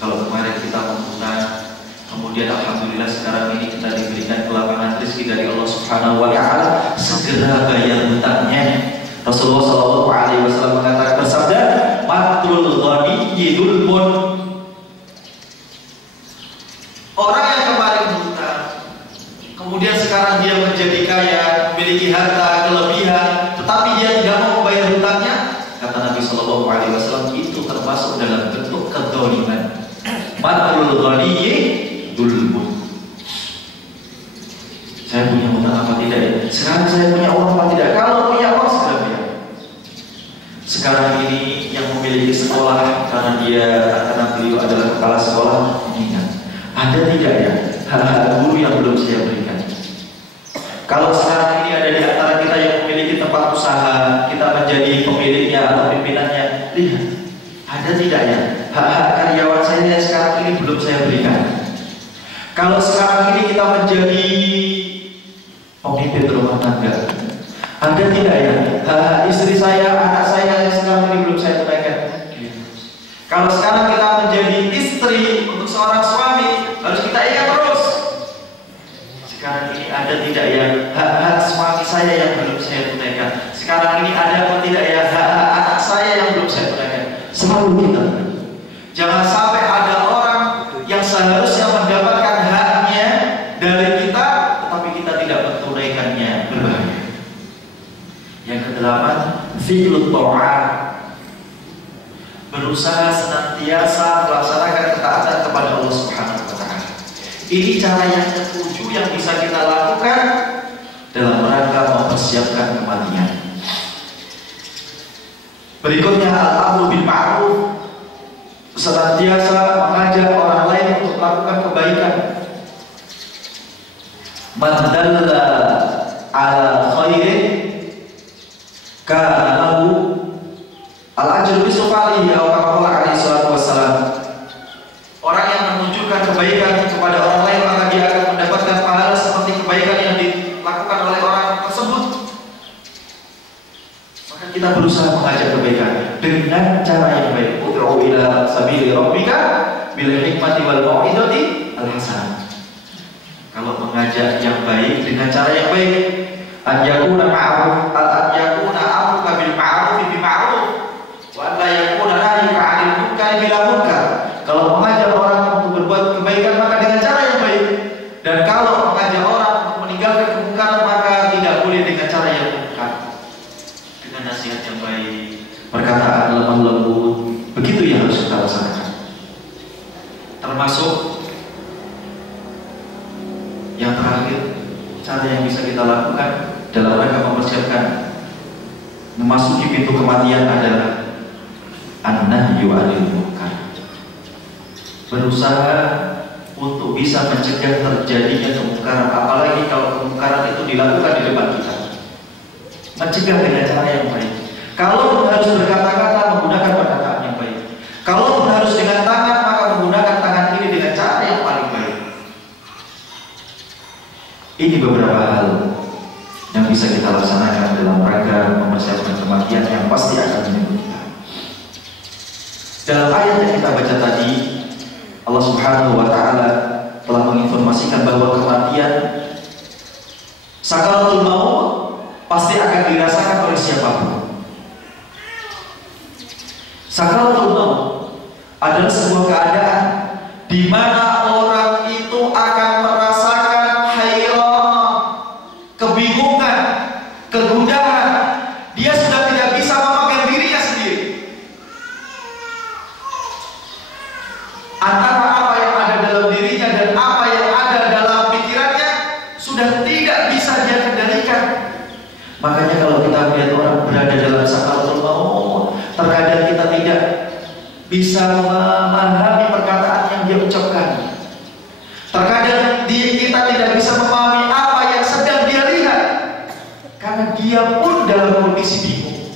Kalau kemarin kita menghutang, kemudian alhamdulillah sekarang ini kita diberikan kelapangan rezeki dari Allah Subhanahu wa taala, segera bayar hutangnya. Rasulullah sallallahu alaihi wasallam mengatakan, bersabda, "Matrul ghaniyyi dzulmun." Orang yang kemarin hutang, kemudian sekarang dia menjadi kaya, memiliki harta kelebihan, tetapi dia tidak mau membayar hutangnya, kata Nabi Shallallahu Alaihi Wasallam, itu termasuk dalam bentuk kedzaliman. Matlul ghaniyyi dzulmun. Saya punya hutang apa tidak ya? Sekarang saya punya uang apa tidak? Kalau punya uang segera bayar. Sekarang ini yang memiliki sekolah karena beliau adalah kepala sekolah, ingat, ada tidak ya hal-hal guru yang belum saya berikan? Kalau sekarang ini ada di antara kita yang memiliki tempat usaha, kita menjadi pemiliknya atau pimpinannya, lihat, ada tidak ya hak-hak karyawan saya yang sekarang ini belum saya berikan? Kalau sekarang ini kita menjadi pemimpin rumah tangga, ada tidak ya hak istri saya, anak saya yang sekarang ini belum saya tunaikan? Kalau sekarang kita menjadi istri untuk seorang suami, harus kita ingat terus. Sekarang ini ada tidak ya hak-hak suami saya yang belum saya tunaikan? Sekarang ini ada atau tidak ya hak-hak anak saya yang belum saya tunaikan? Selalu kita. Jangan sampai ada orang yang seharusnya mendapatkan haknya dari kita, tetapi kita tidak mentunaikannya, berbahaya. Yang kedelapan, fi'lut ta'at, berusaha senantiasa melaksanakan ketaatan kepada Allah Subhanahu wa Ta'ala. Ini cara yang ketujuh yang bisa kita lakukan dalam rangka mempersiapkan kematian. Berikutnya, al-amru bil ma'ruf, senantiasa mengajak orang lain untuk melakukan kebaikan. Man dalla ala khairin kana lahu al-ajru bi sufalihi aw kama alaihi salatu wassalam. Orang yang menunjukkan kebaikan kepada orang lain, maka dia akan mendapatkan pahala seperti kebaikan yang dilakukan oleh orang tersebut. Maka kita berusaha mengajak kebaikan dengan cara yang baik. Ud'u ila sabili rabbika bil hikmati wal mau'izati al hasanah. Kalau mengajak yang baik dengan cara yang baik, an yakuna ma'ruf, an yakuna amruka bil ma'ruf bi ma'ruf, wa la yakuna nahyuka 'anil munkar bila munkar. Kalau mengajak orang untuk berbuat kebaikan, maka dengan cara yang baik. Dan kalau mengajak orang untuk meninggalkan kemungkaran, maka tidak boleh dengan cara yang munkar. Dengan nasihat yang baik, perkataan lemah lembut, begitu yang harus kita laksanakan. Termasuk yang terakhir, cara yang bisa kita lakukan dalam rangka mempersiapkan memasuki pintu kematian adalah an-nahyu 'anil munkar. Berusaha untuk bisa mencegah terjadinya kemungkaran, apalagi kalau kemungkaran itu dilakukan di depan kita. Mencegah dengan cara yang baik. Kalau harus berkata-kata, menggunakan perkataan yang baik. Kalau harus dengan tangan, maka menggunakan tangan ini dengan cara yang paling baik. Ini beberapa hal yang bisa kita laksanakan dalam rangka mempersiapkan kematian yang pasti akan menyebut kita. Dalam ayat yang kita baca tadi, Allah Subhanahu wa Ta'ala telah menginformasikan bahwa kematian, sakaratul maut, pasti akan dirasakan oleh siapapun. Sakaratul maut adalah sebuah keadaan di mana orang itu akan merasakan hayran, kebingungan, kegundahan. Dia sudah tidak bisa memegang dirinya sendiri. Antara apa yang ada dalam dirinya dan apa yang ada dalam pikirannya sudah tidak bisa dia kendalikan. Makanya kalau kita melihat orang berada dalam sakaratul maut, terkadang kita tidak bisa memahami perkataan yang dia ucapkan. Terkadang kita tidak bisa memahami apa yang sedang dia lihat, karena dia pun dalam kondisi bingung.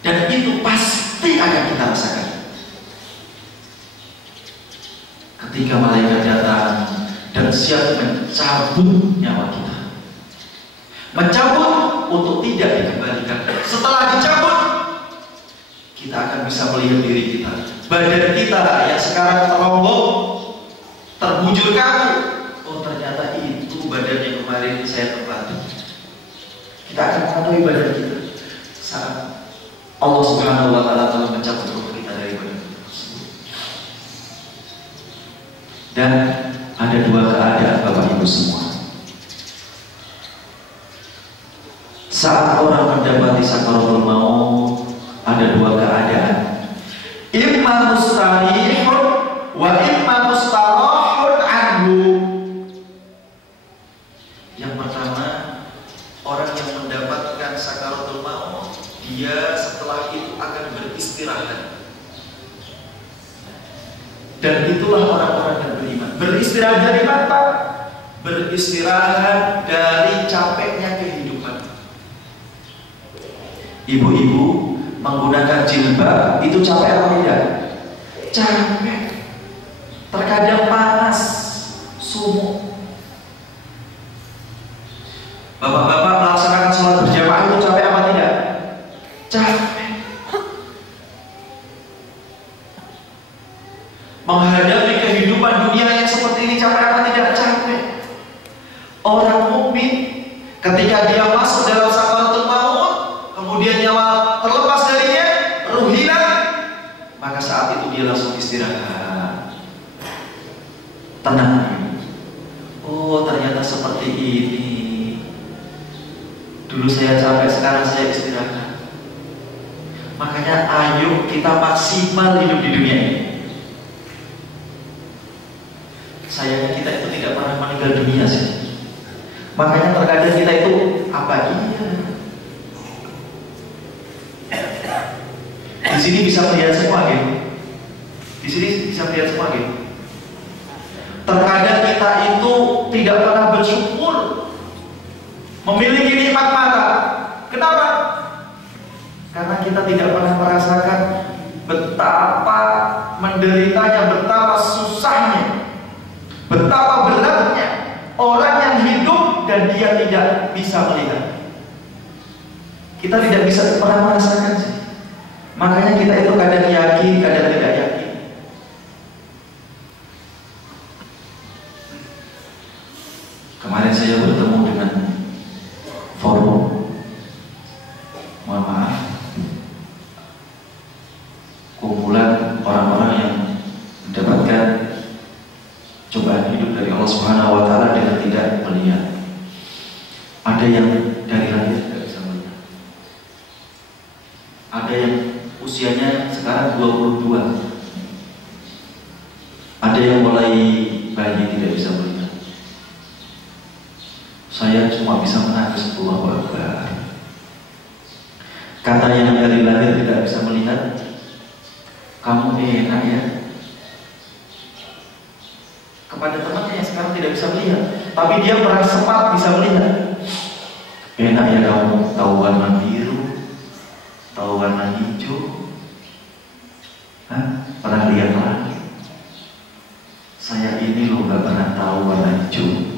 Dan itu pasti akan kita rasakan. Ketika malaikat datang dan siap mencabut nyawa kita, mencabut untuk tidak dikembalikan. Setelah dicabut, kita akan bisa melihat diri kita, badan kita yang sekarang terombong, terbujur kaku. Oh, ternyata itu badan yang kemarin saya tempati. Kita akan mengetahui badan kita saat Allah Subhanahu wa Ta'ala telah mencabut ruh kita dari badan tersebut. Dan ada dua keadaan Bapak Ibu semua. Saat orang mendapati sakaratul maut, ada dua keadaan. Imma mustarihun wa imma mustarahun anhu. Yang pertama, orang yang mendapatkan sakaratul maut, dia setelah itu akan beristirahat. Dan itulah orang-orang yang beriman. Beristirahat dari apa? Beristirahat dari capeknya kehidupan. Ibu-ibu menggunakan jilbab itu capek apa tidak? Capek. Terkadang panas, sumuk. Bapak-bapak melaksanakan sholat berjamaah itu capek apa tidak? Capek. Menghadapi kehidupan dunia yang seperti ini capek apa tidak? Capek. Orang mukmin ketika dia masuk dalam sakaratul maut, kemudian nyawa terlepas darinya, ruh hilang, maka saat itu dia langsung istirahat, tenang. Oh, ternyata seperti ini. Dulu saya capek, sekarang saya istirahat. Makanya ayo kita maksimal hidup di dunia ini. Sayangnya kita itu tidak pernah meninggal dunia sih. Makanya terkadang kita itu apa iya? Di sini bisa melihat semua, gitu. Di sini bisa melihat semua, gitu. Terkadang kita itu tidak pernah bersyukur memiliki nikmat mata. Kenapa? Karena kita tidak pernah merasakan betapa menderitanya, betapa susahnya, betapa beratnya orang yang hidup dan dia tidak bisa melihat. Kita tidak bisa pernah merasakan sih. Makanya kita itu kadang yakin, kadang tidak yakin. Kemarin saya bertemu dengan forum, mohon maaf, kumpulan orang-orang yang mendapatkan cobaan hidup dari Allah Subhanahu wa Ta'ala dengan tidak melihat. Ada yang dari lahir tidak bisa melihat. Ada yang usianya sekarang 22. Ada yang mulai bayi tidak bisa melihat. Saya cuma bisa menangis Allahu Akbar. Kata yang dari lahir tidak bisa melihat, kamu enak ya. Kepada temannya yang sekarang tidak bisa melihat, tapi dia pernah sempat bisa melihat. Enak ya kamu tahu warna biru, tahu warna hijau. Hah? Pernah lihat lagi? Saya ini loh gak pernah tahu warna hijau.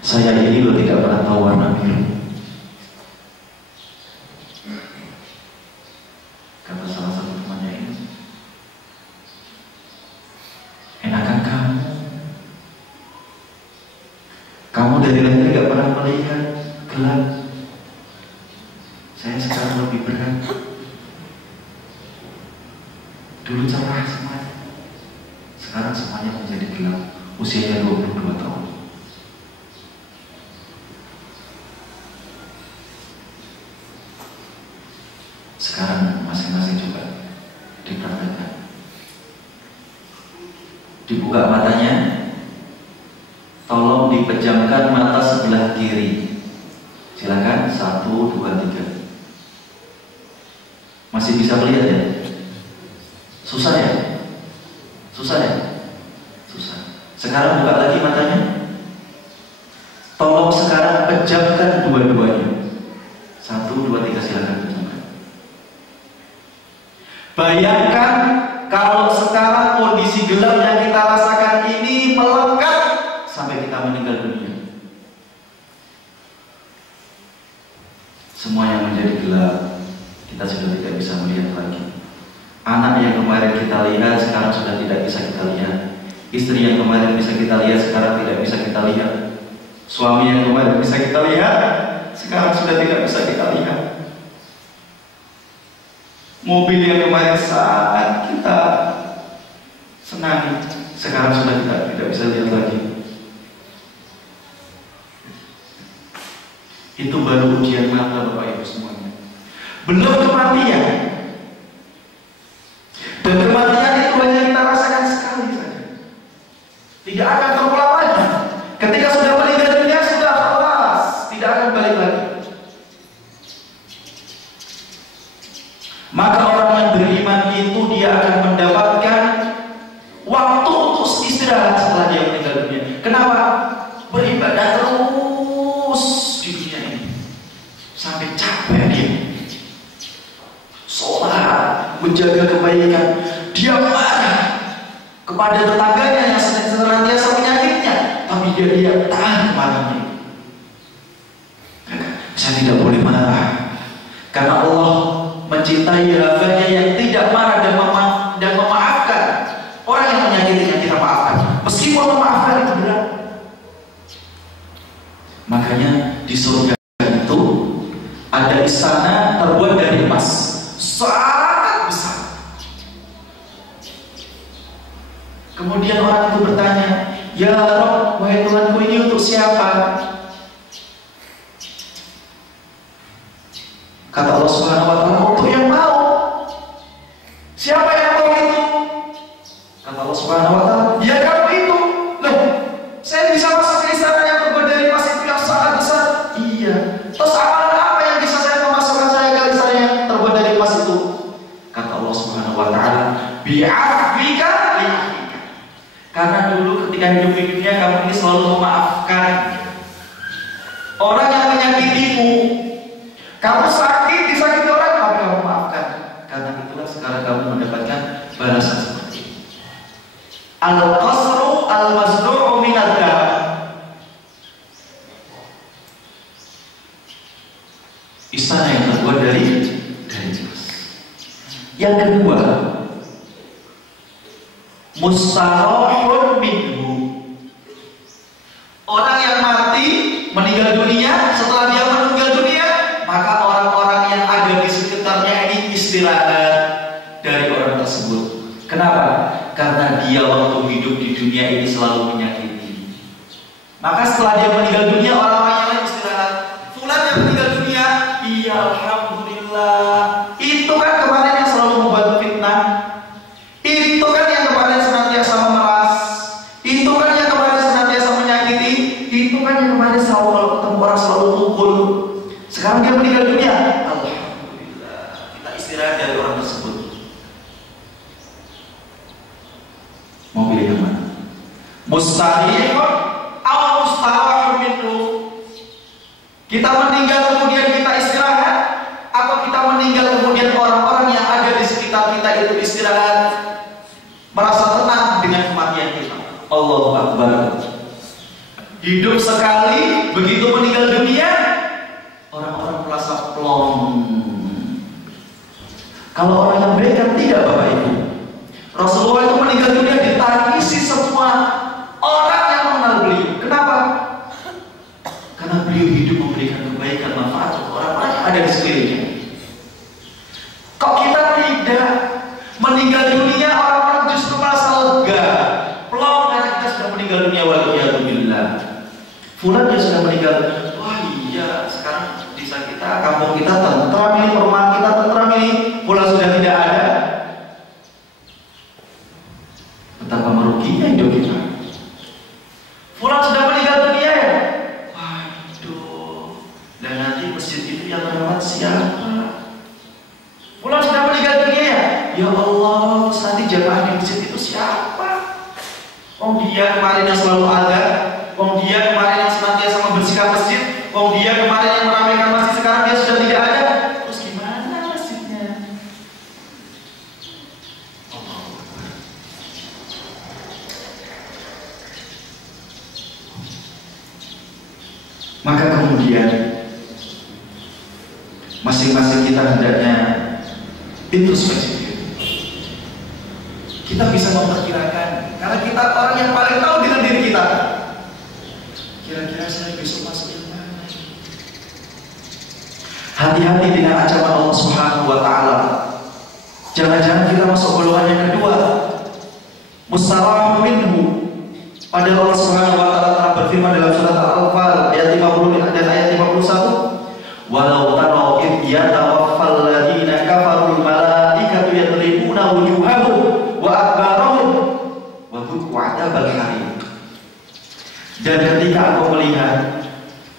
Saya ini loh tidak pernah tahu warna biru. Kata salah satu temannya ini, enakan kamu dari lahir gak pernah melihat gelap. Saya sekarang lebih berat. Dulu cerah semuanya, sekarang semuanya menjadi gelap. Usianya 22 tahun. Sekarang masing-masing coba dipraktekkan. Dibuka matanya, tolong dipejamkan mata sebelah kiri. Silakan, 1, 2, 3. Masih bisa melihat ya? Susah ya? Susah ya? Susah. Sekarang buka lagi matanya. Tolong sekarang pejamkan dua-duanya. 1, 2, 3, silakan pejamkan. Bayangkan kalau sekarang kondisi gelap yang kita rasakan ini melekat sampai kita meninggal dunia. Semua yang menjadi gelap, kita sudah tidak bisa melihat lagi. Anak yang kemarin kita lihat, sekarang sudah tidak bisa kita lihat. Istri yang kemarin bisa kita lihat, sekarang tidak bisa kita lihat. Suami yang kemarin bisa kita lihat, sekarang sudah tidak bisa kita lihat. Mobil yang kemarin saat kita senang, sekarang sudah tidak bisa lihat lagi. Itu baru ujian mata Bapak Ibu semuanya. Belum kematian. Dan kematian itu hanya kita rasakan sekali saja. Tidak akan terulang lagi. Ketika sudah meninggal dunia sudah kelas, tidak akan balik lagi. Maka orang yang beriman itu dia akan mendapatkan waktu untuk istirahat setelah dia meninggal dunia. Kenapa? Beribadah terus di dunia ini sampai capek dia. Sholat, menjaga kebaikan, dia marah kepada tetangganya yang senantiasa menyakitnya, tapi dia tahan marahnya. Saya tidak boleh marah karena Allah mencintai hambanya yang tidak marah dan memaafkan. Orang yang menyakitinya kita maafkan, meskipun memaafkan itu berat. Makanya di surga itu ada istana terbuat dari emas, sangat besar. Kemudian orang itu bertanya, "Ya Rabb, wahai Tuhanku, ini untuk siapa?" Kata Allah Subhanahu wa Ta'ala, "Untuk yang mau." Siapa yang mau itu? Kata Allah Subhanahu wa Ta'ala, "Ya kamu itu." Loh, saya bisa masuk ke istana yang terbuat dari emas itu yang sangat besar. Iya. Terus amalan apa yang bisa saya memasukkan saya ke istana yang terbuat dari emas itu? Kata Allah Subhanahu wa Ta'ala, "Bi'afwika li'afwika." Karena dulu ketika hidup di dunia kamu ini selalu memaafkan orang yang menyakitimu. Kamu sakit, disakiti orang, tapi kamu maafkan. Karena itulah sekarang kamu mendapatkan balasan seperti ini. Al-qasru al-masnu'u minad dhahab. Istana yang terbuat dari emas. Yang kedua, mustarahun minhu. Orang yang mati, meninggal dunia, setelah dia meninggal dunia, maka orang-orang yang ada di sekitarnya ini istirahat dari orang tersebut. Kenapa? Karena dia waktu hidup di dunia ini selalu menyakiti. Maka setelah dia meninggal dunia, orang-orang yang lain istirahat. Fulan yang meninggal dunia, iya alhamdulillah. Itu kan kemarin yang selalu membuat fitnah. Itu kan yang kemarin senantiasa memeras. Itu kan yang kemarin senantiasa menyakiti. Itu kan yang kemarin selalu kalau ketemu orang selalu pukul. Sekarang dia meninggal dunia, alhamdulillah, kita istirahat dari orang tersebut. Mau pilih yang mana? Mustarihun atau mustarahun minhu? Kita meninggal kemudian kita istirahat, atau kita meninggal kemudian orang-orang yang ada di sekitar kita itu istirahat, merasa tenang dengan kematian kita? Allahu Akbar. Hidup sekali, begitu meninggal dunia, orang-orang merasa plong. Kalau orang yang baik kan tidak, Bapak Ibu. Rasulullah itu meninggal dunia ditangisi semua orang yang mengenal beliau. Kenapa? Karena beliau hidup memberikan kebaikan, manfaat untuk orang-orang yang ada di sekelilingnya. Kok kita tidak? Meninggal dunia orang-orang justru merasa lega, plong karena kita sudah meninggal dunia. Waliyadzubillah. Fulan dia sudah meninggal. Wah iya, sekarang desa kita, kampung kita tentram ini, perumahan kita tentram ini. Fulan sudah tidak ada. Betapa meruginya hidup kita. Fulan sudah meninggal dunia ya. Waduh. Dan nanti masjid itu yang merawat siapa? Fulan sudah meninggal dunia ya. Ya Allah, nanti jamaah di masjid itu siapa? Oh dia kemarin yang selalu ada. Oh dia kemarin yang senantiasa membersihkan masjid. Oh dia kemarin yang meramaikan masjid, sekarang dia sudah tidak ada. Terus gimana masjidnya? Maka kemudian masing-masing kita hendaknya introspeksi. Kita bisa memperkirakan, karena kita orang yang paling tahu dengan diri kita. Kira-kira saya besok masuk yang mana? Hati-hati dengan ancaman Allah Subhanahu wa Ta'ala. Jangan-jangan kita masuk golongan yang kedua, mustarahun minhu. Padahal Allah Subhanahu wa Ta'ala telah berfirman dalam surat Al-Anfal ayat 50 dan ayat 51,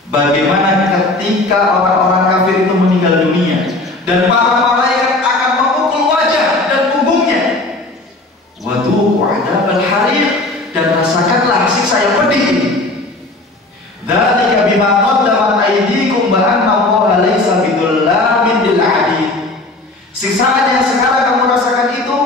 bagaimana ketika orang-orang kafir itu meninggal dunia dan para malaikat akan memukul wajah dan punggungnya. Wadzuqu 'adzabal hariq, dan rasakanlah siksa yang pedih ini. Dzalika bima qaddamat aydikum wa anna Allaha laisa bidzallamin lil 'abid. Siksaan yang sekarang kamu rasakan itu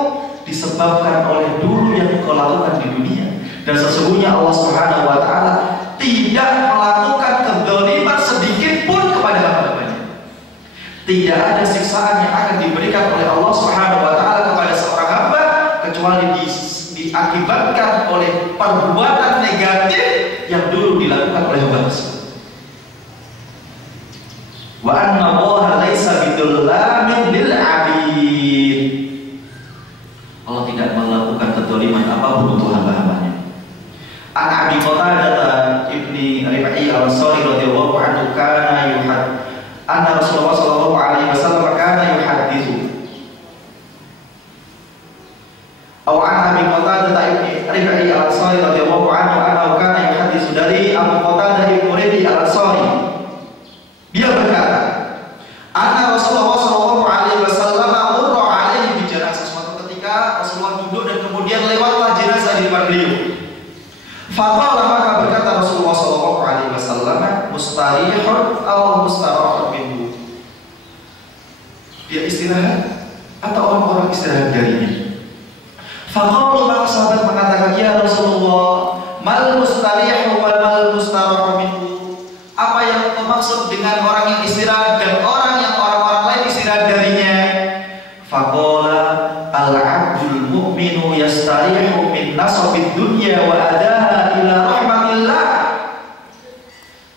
disebabkan oleh dulu yang kau lakukan di dunia, dan sesungguhnya Allah Subhanahu wa taala tidak melakukan kedzaliman sedikit pun kepada hamba-hambanya. Tidak ada siksaan yang akan diberikan oleh Allah Subhanahu wa taala kepada seorang hamba kecuali diakibatkan oleh perbuatan negatif yang dulu dilakukan oleh hamba tersebut. Wa anna Allaha laisa bidzallamin lil 'abid. Allah tidak melakukan kedzaliman apapun untuk hamba-hambanya. An Abi Qatadah ibni Rib'i al-Ansari radhiyallahu anhu kana anna Rasulullah sallallahu alaihi wasallam kana yuhadditsu. Aw an Abi Qatadah ibni Rib'i al-Ansari radhiyallahu anhu annahu kana yuhadditsu, dari Abu Qatadah ibni Rib'i al-Ansari, dia berkata, anna Rasulullah sallallahu alaihi wasallam murra alaihi bi janazah. Suatu ketika Rasulullah duduk dan kemudian lewatlah jenazah di depan beliau. Faqala, maka berkata Rasulullah sallallahu alaihi wasallam, mustarihun aw mustarahun minhu. Dia istirahat atau orang-orang istirahat darinya. Faqala, maka sahabat mengatakan, ya Rasulullah, mal mustarihu wal mal mustarahun minhu. Apa yang kau maksud dengan orang yang istirahat dan orang orang lain istirahat darinya? Faqala, al-'abdul mu'minu yastarihu min nasabid dunya wa adaha ila rahmatillah.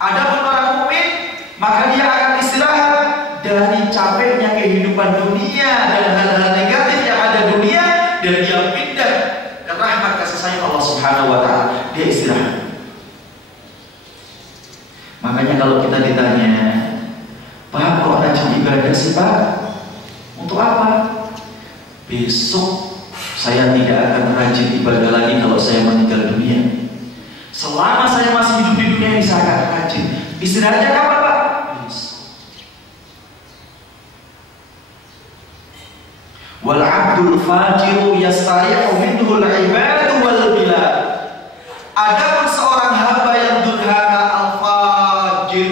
Adapun orang mukmin, maka dia akan istirahat dari capeknya kehidupan dunia dan hal-hal negatif yang ada dunia, dan dia pindah ke rahmat kasih sayang Allah Subhanahu wa taala. Dia istirahat. Makanya kalau kita ditanya, Pak, kok rajin ibadah sih Pak? Untuk apa? Besok saya tidak akan rajin ibadah lagi kalau saya meninggal dunia. Selama saya masih hidup di dunia ini saya akan rajin. Istirahatnya kapan Pak? Besok. Wal 'abdul fajiru yastarihu minhu al-'ibadu wal bilad. Adapun seorang hamba yang durhaka, al-fajir,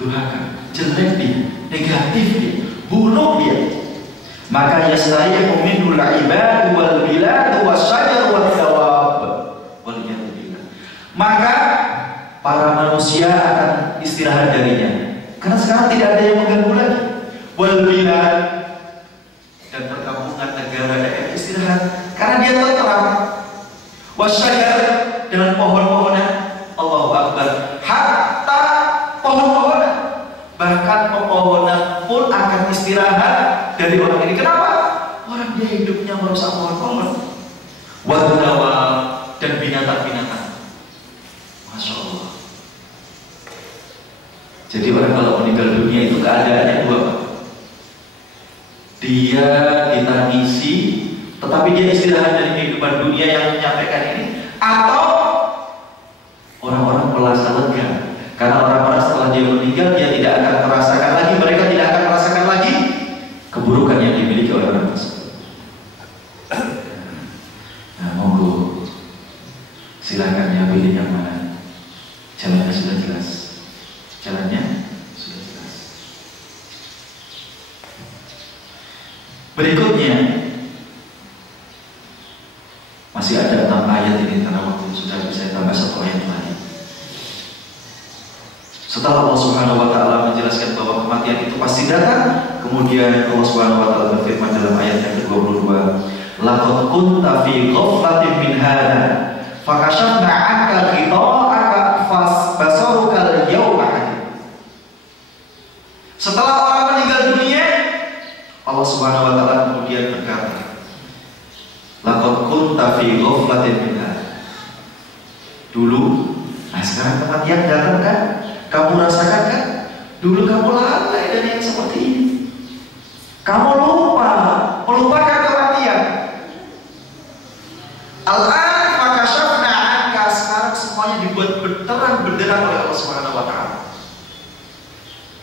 durhaka, jelek dia, negatif dia, buruk dia, maka yastarihu minhu al-'ibadu wal bilad wasyajar wal thawab wal yadillah. Maka para manusia akan istirahat darinya, karena sekarang tidak ada yang mengganggu lagi. Wal bilad, dan perkampungan negara daerah istirahat karena dia tenteram. Wasyajar, dengan pohon-pohonan, Allahu Akbar, hatta pohon-pohonan, bahkan pepohonan pun akan istirahat dari orang ini. Kenapa? Orang dia hidupnya merusak pohon-pohon, wadnawa, dan binatang-binatang. Masya Allah. Jadi orang kalau meninggal dunia itu keadaannya dua. Dia ditangisi, tetapi dia istirahat dari kehidupan dunia yang menyampaikan ini, atau orang-orang merasa lega karena orang-orang setelah dia meninggal dia tidak akan merasakan lagi, mereka tidak akan merasakan lagi keburukan yang dimiliki oleh orang tersebut. Nah, monggo silakan ya, pilih yang mana. Jalannya sudah jelas. Jalannya sudah jelas. Berikutnya masih ada 6 ayat ini karena waktu sudah bisa tambah 1 ayat lagi. Setelah Allah Subhanahu wa taala menjelaskan bahwa kematian itu pasti datang, kemudian Allah Subhanahu wa taala berfirman dalam ayat yang ke-22, laqad kunta fi ghaflatin min hadza fakashafna 'anka ghita'aka fasaruka al-yawma hadid. Setelah orang meninggal dunia, Allah Subhanahu wa taala kemudian berkata, laqad kunta fi ghaflatin min hadza. Dulu, nah sekarang kematian datang kan? Kamu rasakan kan? Dulu kamu lalai dari yang seperti ini. Kamu lupa, melupakan kematian. Al-an fakashafna 'anka, sekarang semuanya dibuat terang benderang oleh Allah Allah Subhanahu wa taala.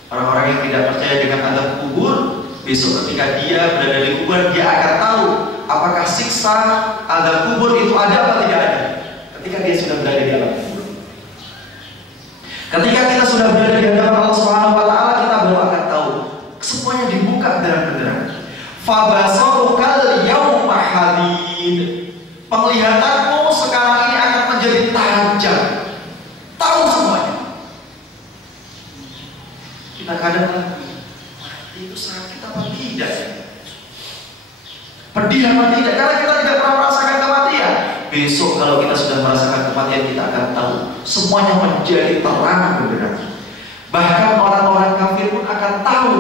Orang-orang yang tidak percaya dengan azab kubur, besok ketika dia berada di kubur, dia akan tahu apakah siksa azab kubur itu ada atau tidak ada. Ketika dia sudah berada di alam kubur. Ketika kita sudah berada di hadapan Allah Subhanahu wa taala, kita baru akan tahu. Semuanya dibuka terang-terang. Fabasarukal yauma hadid. Penglihatanmu sekarang ini akan menjadi tajam. Tahu semuanya. Kita kadang lagi mati itu sakit apa tidak? Pedih apa tidak? Karena kita tidak pernah merasakan kematian. Besok kalau kita sudah merasakan kematian, kita akan tahu semuanya menjadi terang benderang. Bahkan orang-orang kafir pun akan tahu.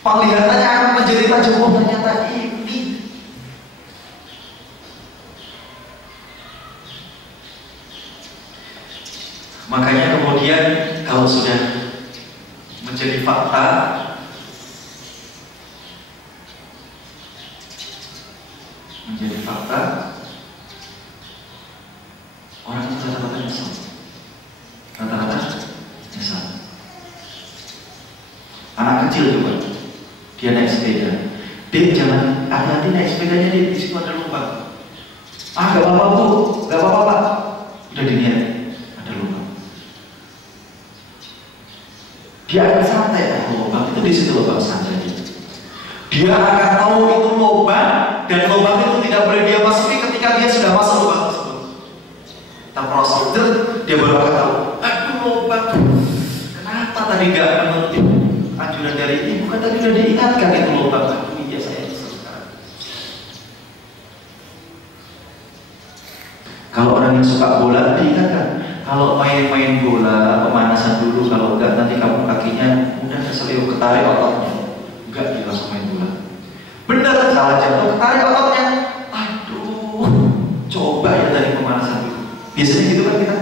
Penglihatannya akan menjadi tajam. Oh, ternyata ini. Makanya kemudian kalau sudah menjadi fakta, orang itu rata-rata nyesal. Rata-rata nyesal. Anak kecil juga, dia naik sepeda. Dia jangan hati-hati naik sepedanya, di situ ada lubang. Ah, gak apa-apa bu, gak apa-apa pak. Udah diniat, ada lubang. Dia akan santai, lubang itu di situ lubang santai. Dia akan tahu itu lubang, dan lubang itu tidak boleh dia masuki ketika dia sudah masuk lubang tersebut. Tak prosedur, dia baru akan tahu. Aduh lubang, kenapa tadi gak menuruti anjuran dari ini? Bukan tadi sudah diingatkan itu lubang. Ini dia saya sekarang. Kalau orang yang suka bola diingatkan, kalau main-main bola pemanasan dulu, kalau enggak nanti kamu kakinya mudah keselio, ketarik ototnya. Enggak, dia langsung main bola. Benar, salah jatuh, ketarik ototnya. Aduh, coba ya dari pemanasan dulu. Biasanya gitu kan kita.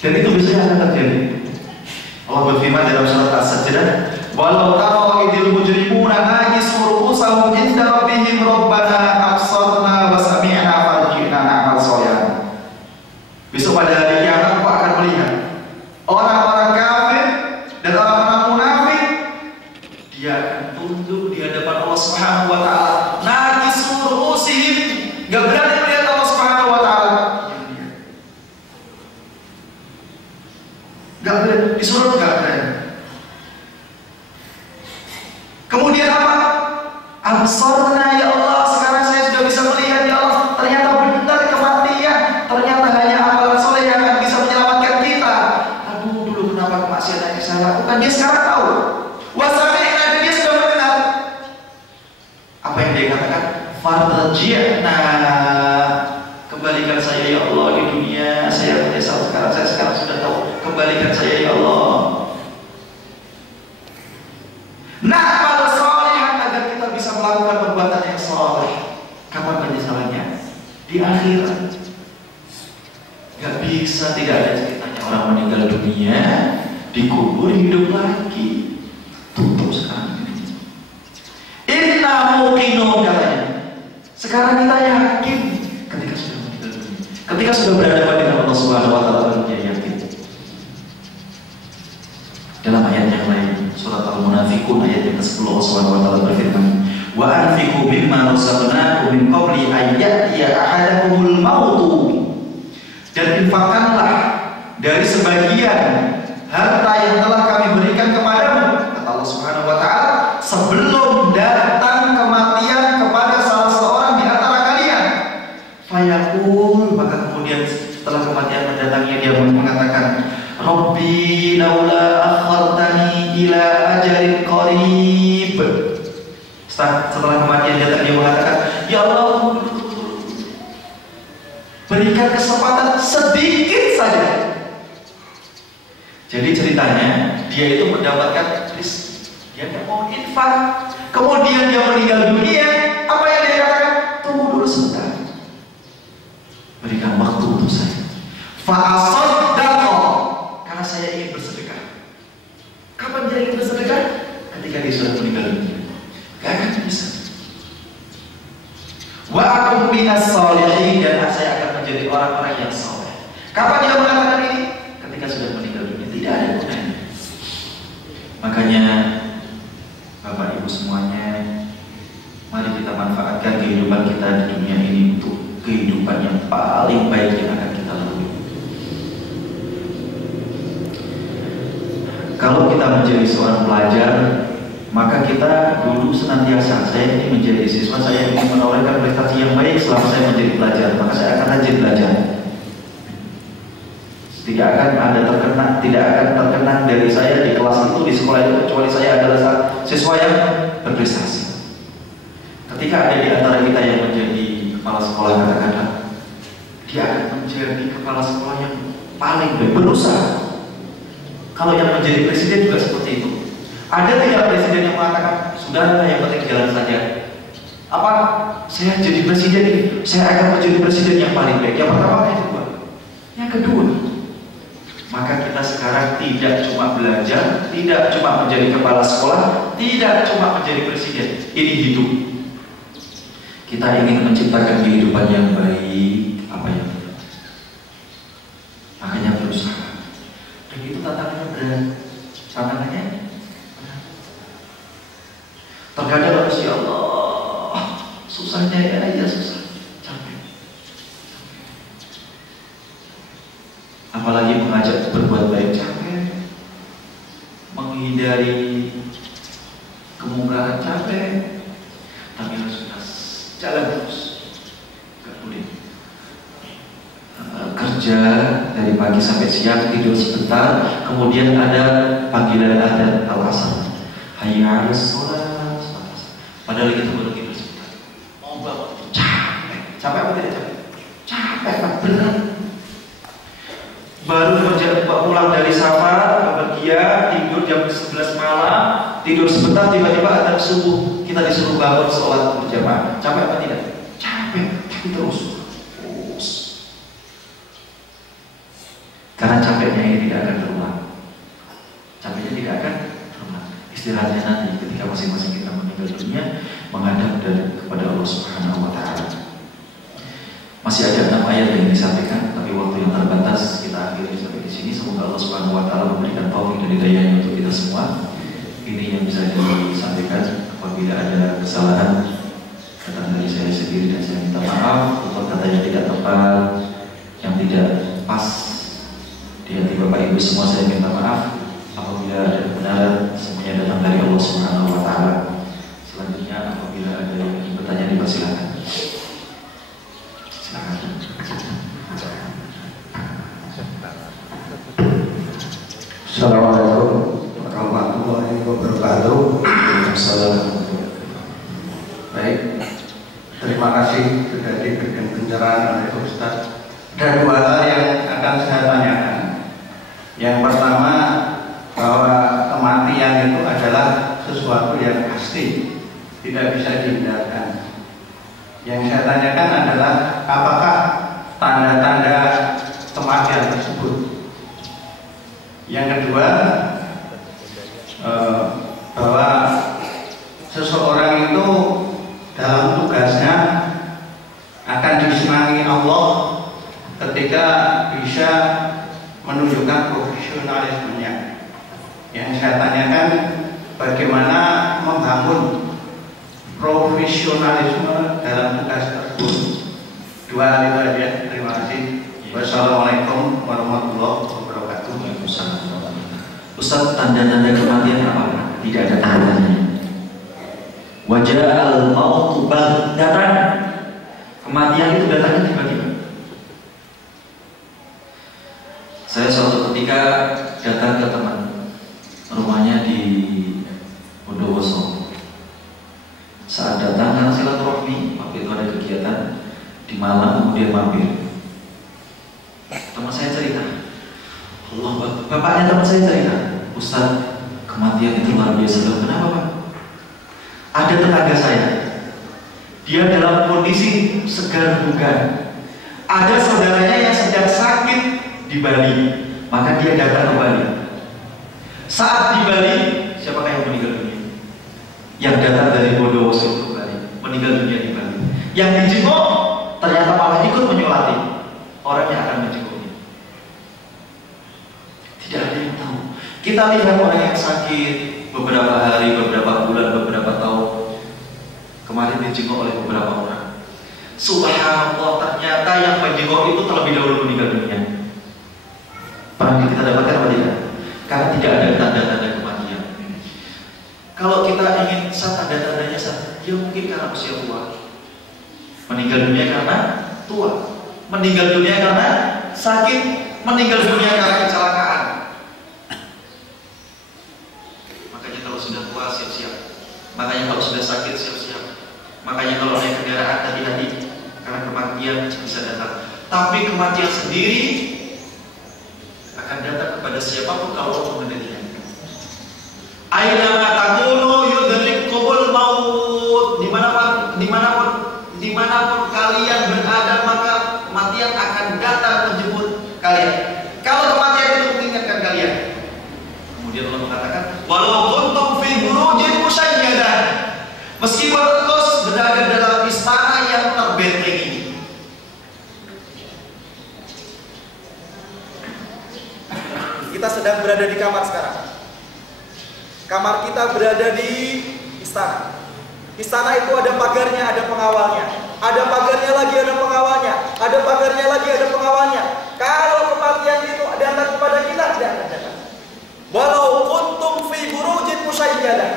Dan itu biasanya akan terjadi. Allah berfirman dalam surat As-Sajdah, "Walau tara idil mujrimuna najisu ru'usahum inda rabbihim rabbana absarna wa sami'na farji'na na'mal shalihan." Besok pada hari kiamat kau akan melihat orang-orang kafir dan orang-orang munafik, dia akan tunduk di hadapan Allah Subhanahu wa taala. Najisu ru'usihim, enggak berani melihat Allah Subhanahu wa taala. Enggak berani, disuruh enggak berani. Kemudian apa? Absarna ya Allah, sekarang saya sudah bisa melihat ya Allah, ternyata benar kematian, ternyata hanya amalan soleh yang akan bisa menyelamatkan kita. Aduh, dulu kenapa kemaksiatan yang saya lakukan? Dia sekarang tahu. Wasami'na, dia sudah mendengar. Apa yang dia katakan? Farji'na, kembalikan saya ya Allah di dunia, saya menyesal sekarang, saya sekarang sudah tahu. Kembalikan saya ya Allah. Na'mal shalihan, agar kita bisa melakukan perbuatan yang saleh. Kapan penyesalannya? Di akhirat. Gak bisa, tidak ada ceritanya orang meninggal dunia dikubur hidup lagi. Tutup sekarang ini. Inna muqinun, katanya. Sekarang kita yakin ketika sudah meninggal dunia, ketika sudah berhadapan dengan Allah Subhanahu wa taala, baru dia yakin. Dalam ayat yang lain, surat Al-Munafiqun ayat yang ke-10, Allah Subhanahu wa taala berfirman, "Wa anfiqu mimma razaqnakum min qabli an ya'tiya ahadakumul mautu." Dan infakkanlah dari sebagian harta yang telah kami berikan kepadamu, kata Allah Subhanahu wa taala, sebelum datang kematian kepada salah seorang di antara kalian. Fayaqul, maka kemudian setelah kematian mendatanginya, dia mengatakan, Rabbi laula akhartani ila ajalin qarib. Setelah kematian datang, dia mengatakan, ya Allah, berikan kesempatan sedikit saja. Jadi ceritanya, dia itu mendapatkan rezeki, dia tidak mau infak. Kemudian dia meninggal dunia. Apa yang dia katakan? Tunggu dulu sebentar, berikan waktu untuk saya. Fa'asaddaqa, karena saya ingin bersedekah. Kapan dia ingin bersedekah? Ketika dia sudah meninggal dunia. Gak akan bisa. Wa akum minas sholihin, dan saya akan menjadi orang-orang yang saleh. Kapan dia mengatakan ini? Ketika Kalau kita menjadi seorang pelajar, maka kita dulu senantiasa, saya ini menjadi siswa, saya ingin menorehkan prestasi yang baik selama saya menjadi pelajar, maka saya akan rajin belajar. Tidak akan terkenang dari saya di kelas itu, di sekolah itu, kecuali saya adalah siswa yang berprestasi. Ketika ada di antara kita yang menjadi kepala sekolah, katakanlah dia akan menjadi kepala sekolah yang paling baik, berusaha. Kalau yang menjadi presiden juga seperti itu. Ada tidak presiden yang mengatakan, sudah yang penting jalan saja. Apa? Saya jadi presiden ini, saya akan menjadi presiden yang paling baik. Yang pertama, yang kedua. Yang kedua, maka kita sekarang tidak cuma belajar, tidak cuma menjadi kepala sekolah, tidak cuma menjadi presiden. Ini hidup. Kita ingin menciptakan kehidupan yang baik, apa yang tidak. Makanya berusaha. Dan itu tantangannya berat. Tantangannya terkadang harus, ya Allah, susahnya ya susah, capek. Apalagi mengajak berbuat baik, capek. Menghindari kemungkaran, capek. Tapi harus jalan terus, gak boleh. Kerja dari pagi sampai siang, tidur sebentar, kemudian ada panggilan adzan al-asar, hayya 'alas shalah. Padahal kita baru tidur sebentar. Mau bangun, capek apa tidak capek? Capek, berat. Baru pulang dari safar, bepergian, tidur jam 11 malam, tidur sebentar, tiba-tiba adzan subuh, kita disuruh bangun sholat berjamaah. Capek apa tidak? Capek, tapi terus. Karena capeknya ini tidak akan terulang. Capeknya tidak akan terulang. Istirahatnya nanti ketika masing-masing kita meninggal dunia, menghadap dan kepada Allah Subhanahu wa Ta'ala. Masih ada 6 ayat yang disampaikan, tapi waktu yang terbatas, kita akhiri sampai di sini. Semoga Allah Subhanahu wa Ta'ala memberikan taufik dan hidayahnya untuk kita semua. Ini yang bisa disampaikan. Apabila ada kesalahan datang dari saya sendiri, dan saya minta maaf untuk kata yang tidak tepat, yang tidak pas di hati Bapak Ibu semua. Saya minta maaf. Apabila ada kebenaran, semuanya datang dari Allah Subhanahu wa Ta'ala. Selanjutnya, apabila ada yang ingin bertanya, dipersilakan. Silakan. Assalamualaikum warahmatullahi wabarakatuh. Assalamualaikum. Baik, terima kasih sudah diberikan pencerahan oleh Ustaz. Ada 2 hal yang akan saya tanyakan. Yang pertama, bahwa kematian itu adalah sesuatu yang pasti, tidak bisa dihindarkan. Yang saya tanyakan adalah, apakah tanda-tanda kematian tersebut? Yang kedua, bahwa seseorang itu dalam tugasnya akan disenangi Allah ketika bisa menunjukkan profesionalismenya. Yang saya tanyakan, bagaimana membangun profesionalisme dalam tugas tersebut. 2 hal itu aja. Terima kasih. Wassalamualaikum warahmatullahi wabarakatuh. Ustaz, tanda-tanda kematian apa? Tidak ada tandanya. Wajah al-mautu baghtatan. Kematian itu datangnya tiba-tiba. Saya suatu ketika datang ke teman, rumahnya di Bondowoso. Saat datang karena silaturahmi, waktu itu ada kegiatan di Malang, kemudian mampir. Teman saya cerita, Allah, bapaknya teman saya cerita, Ustaz, kematian itu luar biasa. Loh, kenapa Pak? Ada tetangga saya, dia dalam kondisi segar bugar. Ada saudaranya yang sedang sakit di Bali, maka dia datang ke Bali. Saat di Bali, siapakah yang meninggal dunia? Yang datang dari Bondowoso ke Bali, meninggal dunia di Bali. Yang dijenguk ternyata malah ikut menyolati orang yang akan menjenguknya. Tidak ada yang tahu. Kita lihat orang yang sakit beberapa hari, beberapa bulan, beberapa tahun, kemarin dijenguk oleh beberapa orang. Subhanallah, ternyata yang menjenguk itu terlebih dahulu meninggal dunia. Pernah kita dapatkan apa tidak? karena tidak ada tanda-tanda kematian. Kalau kita ingin tanda-tandanya ya mungkin karena usia tua, meninggal dunia karena tua, meninggal dunia karena sakit, meninggal dunia karena kecelakaan. Makanya kalau sudah tua siap-siap, makanya kalau sudah sakit siap-siap, makanya kalau naik kendaraan hati-hati karena kematian bisa datang. Tapi kematian sendiri akan datang kepada siapapun kalau Allah mengendalikan. Aina takunu yudrikkumul maut. Dimanapun kalian berada, maka kematian akan datang menjemput kalian. Kalau kematian itu mengingatkan kalian. Kemudian Allah mengatakan, walau kuntum fi burujin musyayyadah. Meskipun engkau berada dalam istana yang terbentengi. Kita sedang berada di kamar sekarang. Kamar kita berada di istana. Istana itu ada pagarnya, ada pengawalnya. Ada pagarnya lagi, ada pengawalnya. Ada pagarnya lagi, ada pengawalnya. Kalau kematian itu datang kepada kita, tidak akan datang. Walau kuntum fi burujin musyayyadah.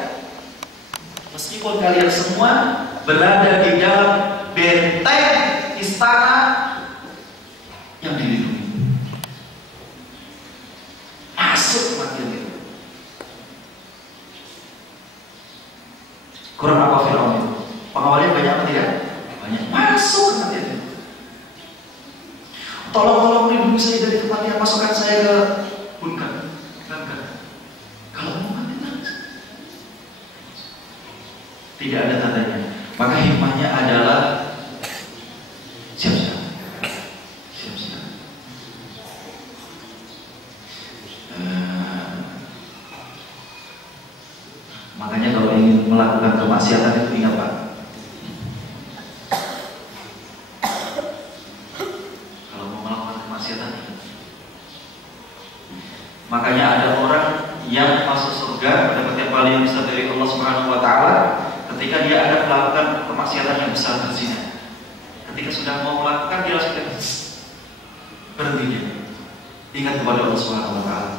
Meskipun kalian semua berada di dalam benteng istana yang dilindungi, masuk kematian itu. Kurang apa Firaun itu? Pengawalnya banyak apa tidak? Banyak. Masuk kematian itu. Tolong lindungi saya dari kematian, masukkan saya ke bunker. Kalau mau mati tidak ada tandanya. Maka hikmahnya adalah siap-siap. Makanya kalau ingin melakukan kemaksiatan itu ingat Pak, kalau mau melakukan kemaksiatan, makanya ada orang yang masuk surga mendapat yang paling besar dari Allah Subhanahu Wa Taala ketika dia ada melakukan kemaksiatan yang besar, berzina. Ketika sudah mau melakukan, dia langsung berhenti dia. Ingat kepada Allah Subhanahu Wa Taala,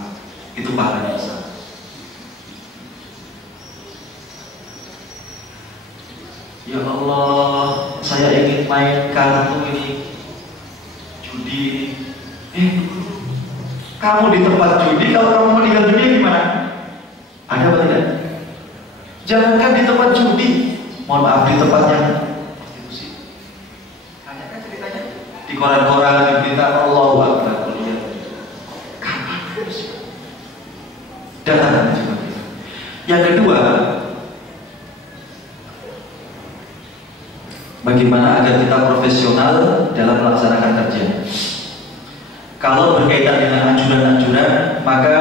itu pahalanya besar. Ya Allah, saya ingin main kartu ini, judi. Kamu di tempat judi, kalau kamu meninggal dunia gimana? Ada apa tidak? Jangankan di tempat judi, mohon maaf, di tempatnya prostitusi. Tanyakan ceritanya di koran-koran, di berita Allah Akbar. Kapan harus? Datang seperti itu. Yang kedua, bagaimana agar kita profesional dalam melaksanakan kerja. Kalau berkaitan dengan anjuran-anjuran, maka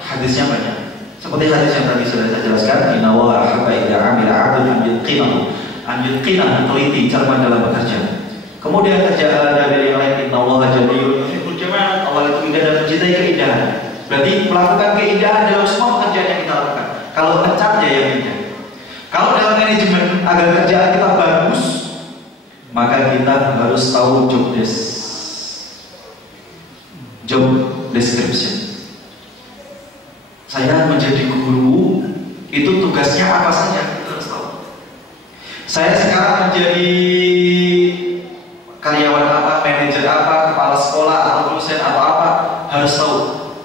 hadisnya banyak. Seperti hadis yang tadi sudah saya jelaskan, Inna wa ahabba idza 'amila 'abdun an yutqinahu, teliti, cermat dalam bekerja. Kemudian kerja dari yang lain, Inna wa jamilun yuhibbul jamal, Allah itu indah dan mencintai keindahan. Berarti melakukan keindahan dalam semua pekerjaan yang kita lakukan. Kalau ngecat ya yang indah. Kalau dalam manajemen agar kerjaan kita bagus, maka kita harus tahu job description. Saya menjadi guru, itu tugasnya apa saja, kita harus tahu. Saya sekarang menjadi karyawan apa, manajer apa, kepala sekolah atau dosen atau apa, harus tahu.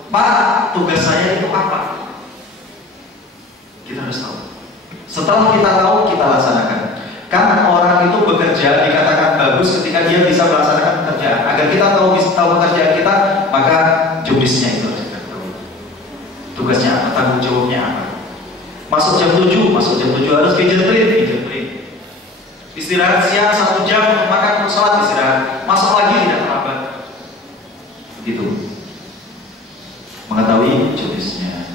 Pak, tugas saya itu apa? Kita harus tahu. Setelah kita tahu, kita laksanakan. Karena orang itu bekerja dikatakan bagus ketika dia bisa melaksanakan pekerjaan. Agar kita tahu pekerjaan kita, maka jobdesknya itu harus kita tahu. Tugasnya apa, tanggung jawabnya apa. Masuk jam 7 harus gadget print. Istirahat siang 1 jam untuk makan, untuk sholat, istirahat. Masuk lagi tidak terlambat. Begitu. Mengetahui jobdesknya.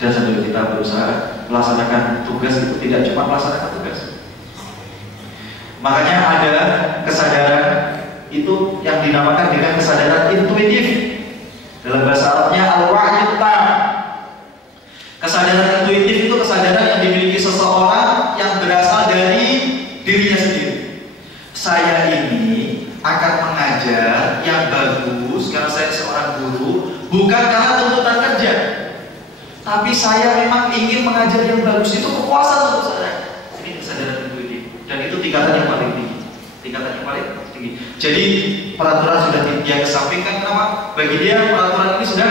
Dan sambil kita berusaha melaksanakan tugas itu tidak cuma melaksanakan tugas. Makanya ada kesadaran itu yang dinamakan dengan kesadaran intuitif. Dalam bahasa Arabnya al-wa'yu tam. Kesadaran intuitif itu kesadaran yang dimiliki seseorang yang berasal dari dirinya sendiri. Saya ini akan mengajar yang bagus karena saya seorang guru, bukan karena tuntutan kerja. tapi saya memang ingin mengajar yang bagus, itu kepuasan untuk saya. Ini kesadaran ibu ini, dan itu tingkatan yang paling tinggi. Tingkatan yang paling tinggi. Jadi peraturan sudah dia kesampingkan. Kenapa? Bagi dia peraturan ini sudah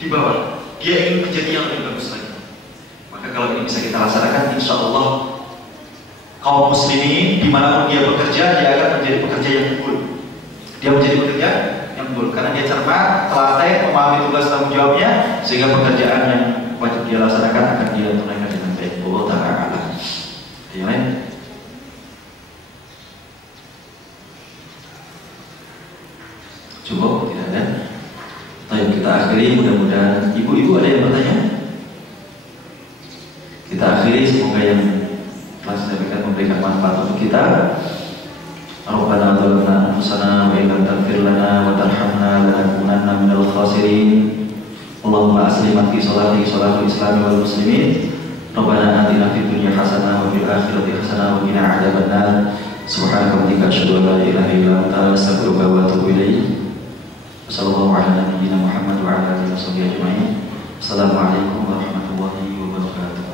di bawah. Dia ingin menjadi yang lebih bagus lagi. Maka kalau ini bisa kita laksanakan, insya Allah kaum muslimin dimanapun dia bekerja, dia akan menjadi pekerja yang unggul. Dia menjadi pekerja yang unggul karena dia cermat, telaten, memahami tugas tanggung jawabnya, sehingga pekerjaan yang wajib dia laksanakan akan dia tunaikan dengan baik. Allah Ta'ala. Yang lain? Cukup, tidak ada. Ayo kita akhiri, mudah-mudahan ibu-ibu ada yang bertanya. Kita akhiri, semoga yang telah saya memberikan manfaat untuk kita. Rabbana zalamna anfusana wa illam taghfir lana wa tarhamna lanakunanna minal khasirin. Allahumma aslimat fi salati salatul islami wal muslimin. Rabbana atina fid dunya hasanah wa fil akhirati hasanah wa qina adzabannar. Subhanaka wa bihamdika asyhadu an la ilaha illa anta astaghfiruka wa atubu ilaik. Wassalamualaikum warahmatullahi wabarakatuh.